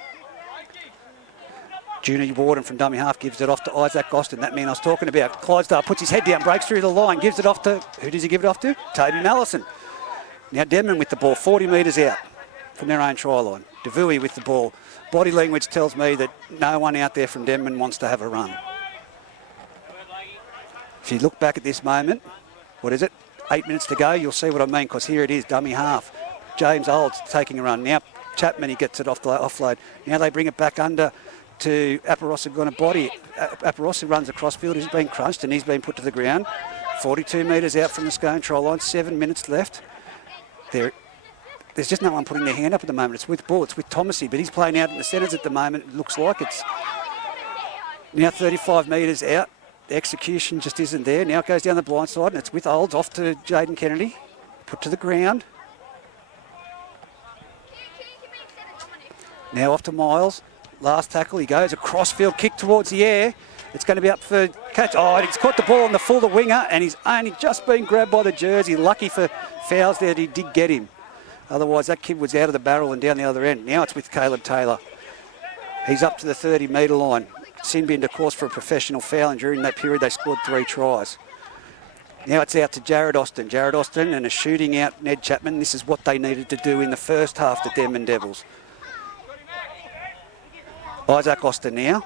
Junior Warden from dummy half gives it off to Isaac Austin. That man I was talking about. Clydesdale puts his head down, breaks through the line, gives it off to, who does he give it off to? Toby Allison. Now Denman with the ball, 40 metres out from their own try line. DeVuy with the ball. Body language tells me that no one out there from Denman wants to have a run. If you look back at this moment, what is it? 8 minutes to go, you'll see what I mean, because here it is, dummy half. James Olds taking a run. Now Chapman, he gets it off the offload. Now they bring it back under to Aparosa going to body. Aparosa runs across field, he's been crunched and he's been put to the ground. 42 metres out from the Scone try line, 7 minutes left. There's just no one putting their hand up at the moment. It's with Bull, it's with Thomasy, but he's playing out in the centres at the moment. It looks like it's now 35 metres out. The execution just isn't there. Now it goes down the blind side and it's with Olds off to Jaden Kennedy. Put to the ground. Now off to Miles. Last tackle, he goes across field, kick towards the air. It's going to be up for catch. Oh, he's caught the ball on the full, the winger, and he's only just been grabbed by the jersey. Lucky for Fowles there that he did get him. Otherwise, that kid was out of the barrel and down the other end. Now it's with Caleb Taylor. He's up to the 30-metre line. Sin binned, of course, for a professional foul, and during that period they scored 3 tries. Now it's out to Jared Austin. Jared Austin and a shooting out Ned Chapman. This is what they needed to do in the first half, the Denman Devils. Isaac Austin now,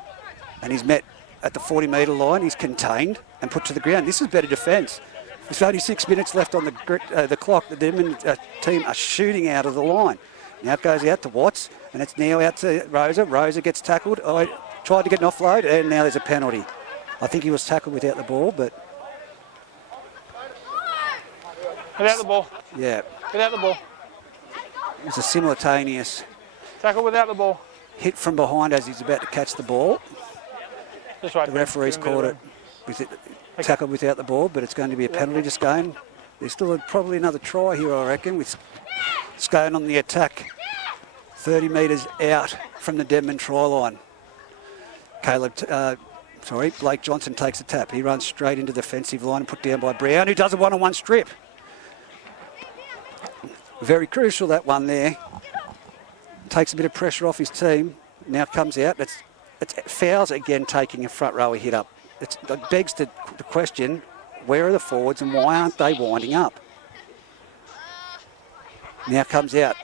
and he's met at the 40-metre line. He's contained and put to the ground. This is better defence. There's only 6 minutes left on the clock. The Denman team are shooting out of the line. Now it goes out to Watts, and it's now out to Rosa. Rosa gets tackled. Tried to get an offload, and now there's a penalty. I think he was tackled without the ball, but... Without the ball. Yeah. Without the ball. It was a simultaneous... Tackle without the ball. Hit from behind as he's about to catch the ball. Just right. The referee's called it with tackled without the ball, but it's going to be a penalty to Scone. There's still probably another try here, I reckon, with Scone on the attack. 30 metres out from the Denman try line. Blake Johnson takes a tap. He runs straight into the defensive line and put down by Brown, who does a one-on-one strip. Very crucial, that one there. Takes a bit of pressure off his team. Now comes out. It's Fowles again taking a front rower hit up. It begs the question, where are the forwards and why aren't they winding up? Now comes out.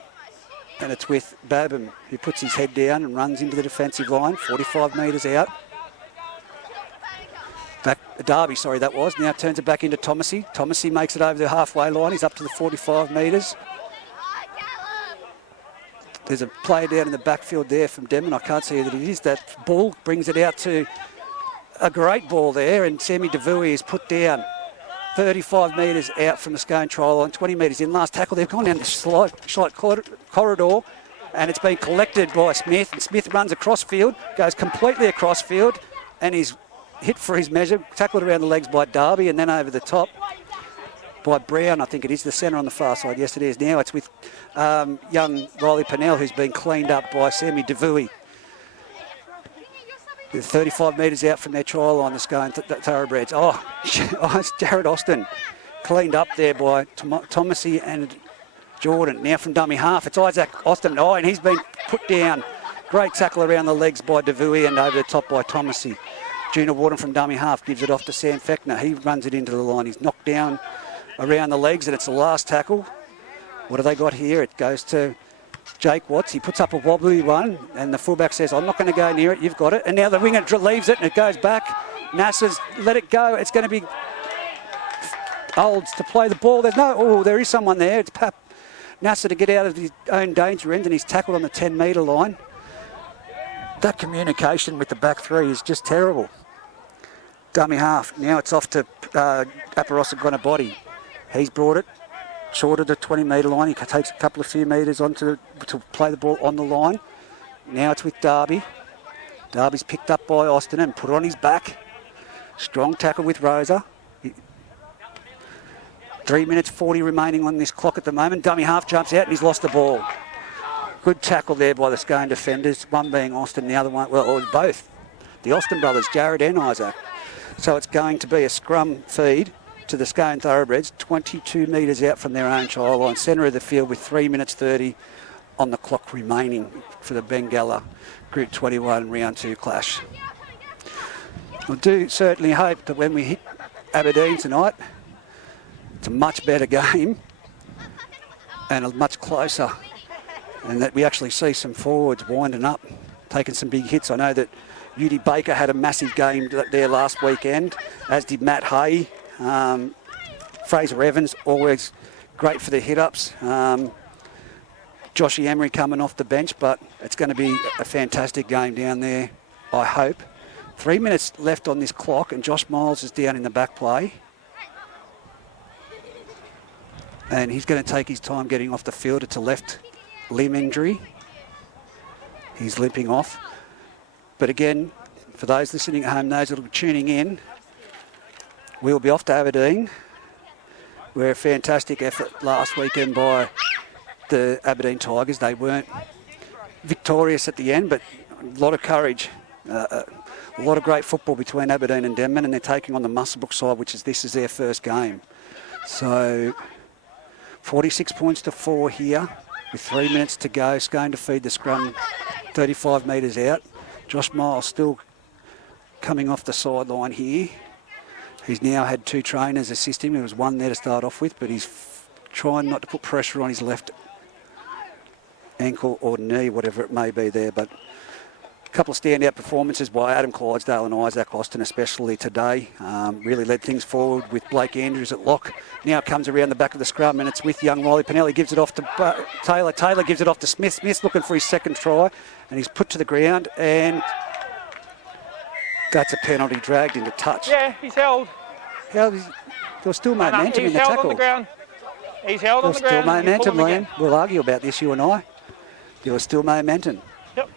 And it's with Babham, who puts his head down and runs into the defensive line, 45 metres out. Darby, that was. Now turns it back into Thomasy. Thomasy makes it over the halfway line. He's up to the 45 metres. There's a player down in the backfield there from Denman. I can't see who that it is. That ball brings it out to a great ball there, and Sammy DeVuy is put down 35 metres out from the Scone try line, 20 metres in. Last tackle, they've gone down the slight corridor, and it's been collected by Smith. And Smith runs across field, goes completely across field, and he's hit for his measure, tackled around the legs by Darby, and then over the top by Brown, I think it is, the centre on the far side. Yes, it is. Now it's with young Riley Pennell, who's been cleaned up by Sammy DeVuy. They're 35 metres out from their try line, the Scone Thoroughbreds. Oh, it's Jared Austin. Cleaned up there by Thomasy and Jordan. Now from dummy half, it's Isaac Austin. Oh, and he's been put down. Great tackle around the legs by DeVuey and over the top by Thomasy. Junior Warden from dummy half gives it off to Sam Fechner. He runs it into the line. He's knocked down around the legs, and it's the last tackle. What have they got here? It goes to Jake Watts. He puts up a wobbly one, and the fullback says, I'm not going to go near it. You've got it. And now the winger leaves it, and it goes back. Nasser's let it go. It's going to be Olds to play the ball. There is someone there. It's Pap Nasser to get out of his own danger end, and he's tackled on the 10-metre line. That communication with the back three is just terrible. Dummy half. Now it's off to Aparosa Gonabody. He's brought it short of the 20-metre line. He takes a couple of few metres on to play the ball on the line. Now it's with Darby. Darby's picked up by Austin and put on his back. Strong tackle with Rosa. 3 minutes 40 remaining on this clock at the moment. Dummy half jumps out and he's lost the ball. Good tackle there by the Scone defenders, one being Austin, the other one, well, it was both. The Austin brothers, Jared and Isaac. So it's going to be a scrum feed to the Scone Thoroughbreds, 22 metres out from their own try line, centre of the field with 3 minutes 30 on the clock remaining for the Bengalla Group 21 Round 2 clash. I do certainly hope that when we hit Aberdeen tonight, it's a much better game and a much closer, and that we actually see some forwards winding up, taking some big hits. I know that Udi Baker had a massive game there last weekend, as did Matt Hay. Fraser Evans, always great for the hit-ups. Joshy Emery coming off the bench, but it's going to be a fantastic game down there, I hope. 3 minutes left on this clock, and Josh Miles is down in the back play. And he's going to take his time getting off the field. It's a left limb injury. He's limping off. But again, for those listening at home, those that will be tuning in, we'll be off to Aberdeen, where a fantastic effort last weekend by the Aberdeen Tigers. They weren't victorious at the end, but a lot of courage. A lot of great football between Aberdeen and Denman, and they're taking on the Muswellbrook side, this is their first game. So 46 points to 4 here with 3 minutes to go. Scone to feed the scrum 35 metres out. Josh Miles still coming off the sideline here. He's now had 2 trainers assist him. There was one there to start off with, but he's trying not to put pressure on his left ankle or knee, whatever it may be there. But a couple of standout performances by Adam Clydesdale and Isaac Austin, especially today. Really led things forward with Blake Andrews at lock. Now it comes around the back of the scrum, and it's with young Riley Pinelli. Gives it off to Taylor. Taylor gives it off to Smith. Smith's looking for his second try, and he's put to the ground, and that's a penalty, dragged into touch. Yeah, he's held. There was still momentum in the tackle. He's held on the ground. He's held on the ground. There was still momentum, Liam. We'll argue about this, you and I. There was still momentum. Yep.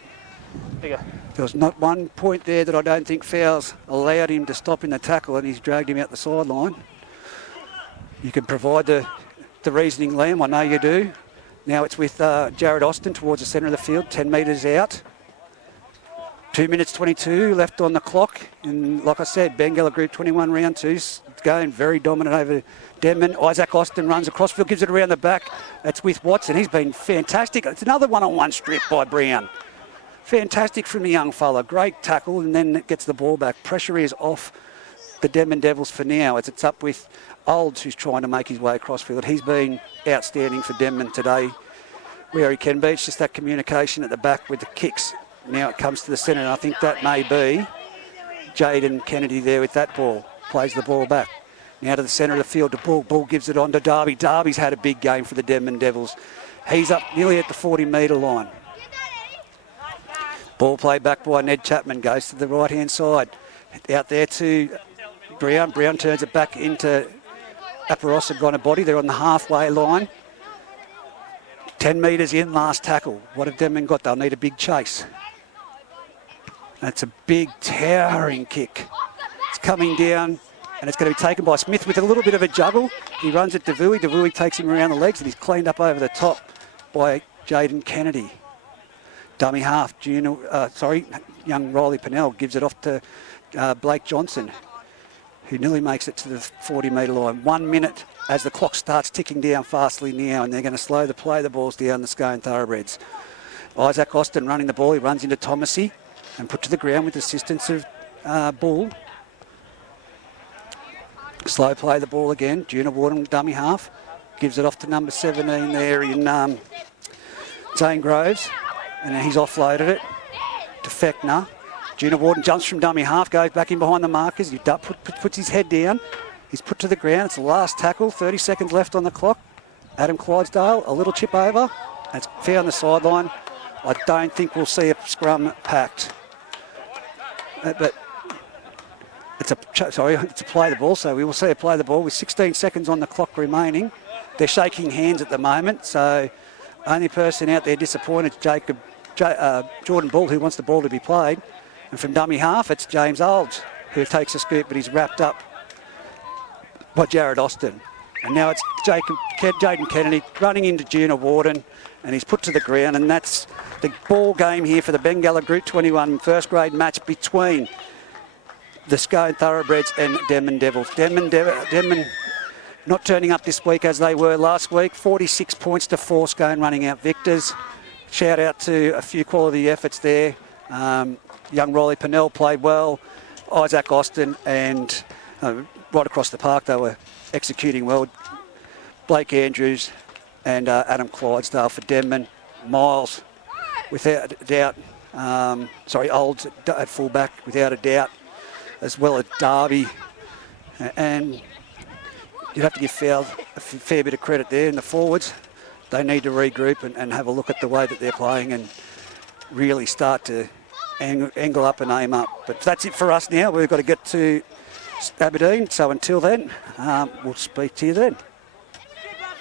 There you go. There was not one point there that I don't think fouls allowed him to stop in the tackle, and he's dragged him out the sideline. You can provide the reasoning, Liam. I know you do. Now it's with Jared Austin towards the centre of the field, 10 metres out. 2 minutes 22 left on the clock. And like I said, Bengalla Group 21 Round 2 going very dominant over Denman. Isaac Austin runs across field, gives it around the back. That's with Watson. He's been fantastic. It's another one-on-one strip by Brown. Fantastic from the young fella. Great tackle, and then it gets the ball back. Pressure is off the Denman Devils for now, as it's up with Olds, who's trying to make his way across field. He's been outstanding for Denman today, where he can be. It's just that communication at the back with the kicks. Now it comes to the centre, and I think that may be Jaden Kennedy there with that ball. Plays the ball back. Now to the centre of the field to Bull. Bull gives it on to Darby. Darby's had a big game for the Denman Devils. He's up nearly at the 40-metre line. Ball played back by Ned Chapman. Goes to the right-hand side. Out there to Brown. Brown turns it back into Aparosa Gonabody. They're on the halfway line. 10 metres in, last tackle. What have Denman got? They'll need a big chase. That's a big, towering kick. It's coming down, and it's going to be taken by Smith with a little bit of a juggle. He runs it to Vui. Vui takes him around the legs, and he's cleaned up over the top by Jaden Kennedy. Dummy half, young young Riley Pennell gives it off to Blake Johnson, who nearly makes it to the 40-metre line. 1 minute as the clock starts ticking down fastly now, and they're going to play the balls down the Scone Thoroughbreds. Isaac Austin running the ball. He runs into Thomasy and put to the ground with assistance of Bull. Slow play the ball again. Junior Warden, dummy half. Gives it off to number 17 there in Zane Groves. And then he's offloaded it to Fechner. Junior Warden jumps from dummy half, goes back in behind the markers. He puts his head down. He's put to the ground. It's the last tackle. 30 seconds left on the clock. Adam Clydesdale, a little chip over. It's fair on the sideline. I don't think we'll see a scrum packed. But it's a play the ball, so we will see a play the ball with 16 seconds on the clock remaining. They're shaking hands at the moment, so only person out there disappointed is Jordan Bull, who wants the ball to be played. And from dummy half, it's James Olds, who takes a scoop, but he's wrapped up by Jared Austin. And now it's Jaden Kennedy running into Junior Warden, and he's put to the ground, and that's the ball game here for the Bengalla Group 21 first grade match between the Scone Thoroughbreds and Denman Devils. Denman not turning up this week as they were last week. 46 points to 4, Scone running out victors. Shout out to a few quality efforts there. Young Riley Pennell played well. Isaac Austin and right across the park they were executing well. Blake Andrews and Adam Clydesdale for Denman. Miles, without a doubt. Olds at fullback, without a doubt, as well as Darby. And you'd have to give a fair bit of credit there in the forwards. They need to regroup and have a look at the way that they're playing and really start to angle up and aim up. But that's it for us now. We've got to get to Aberdeen. So until then, we'll speak to you then.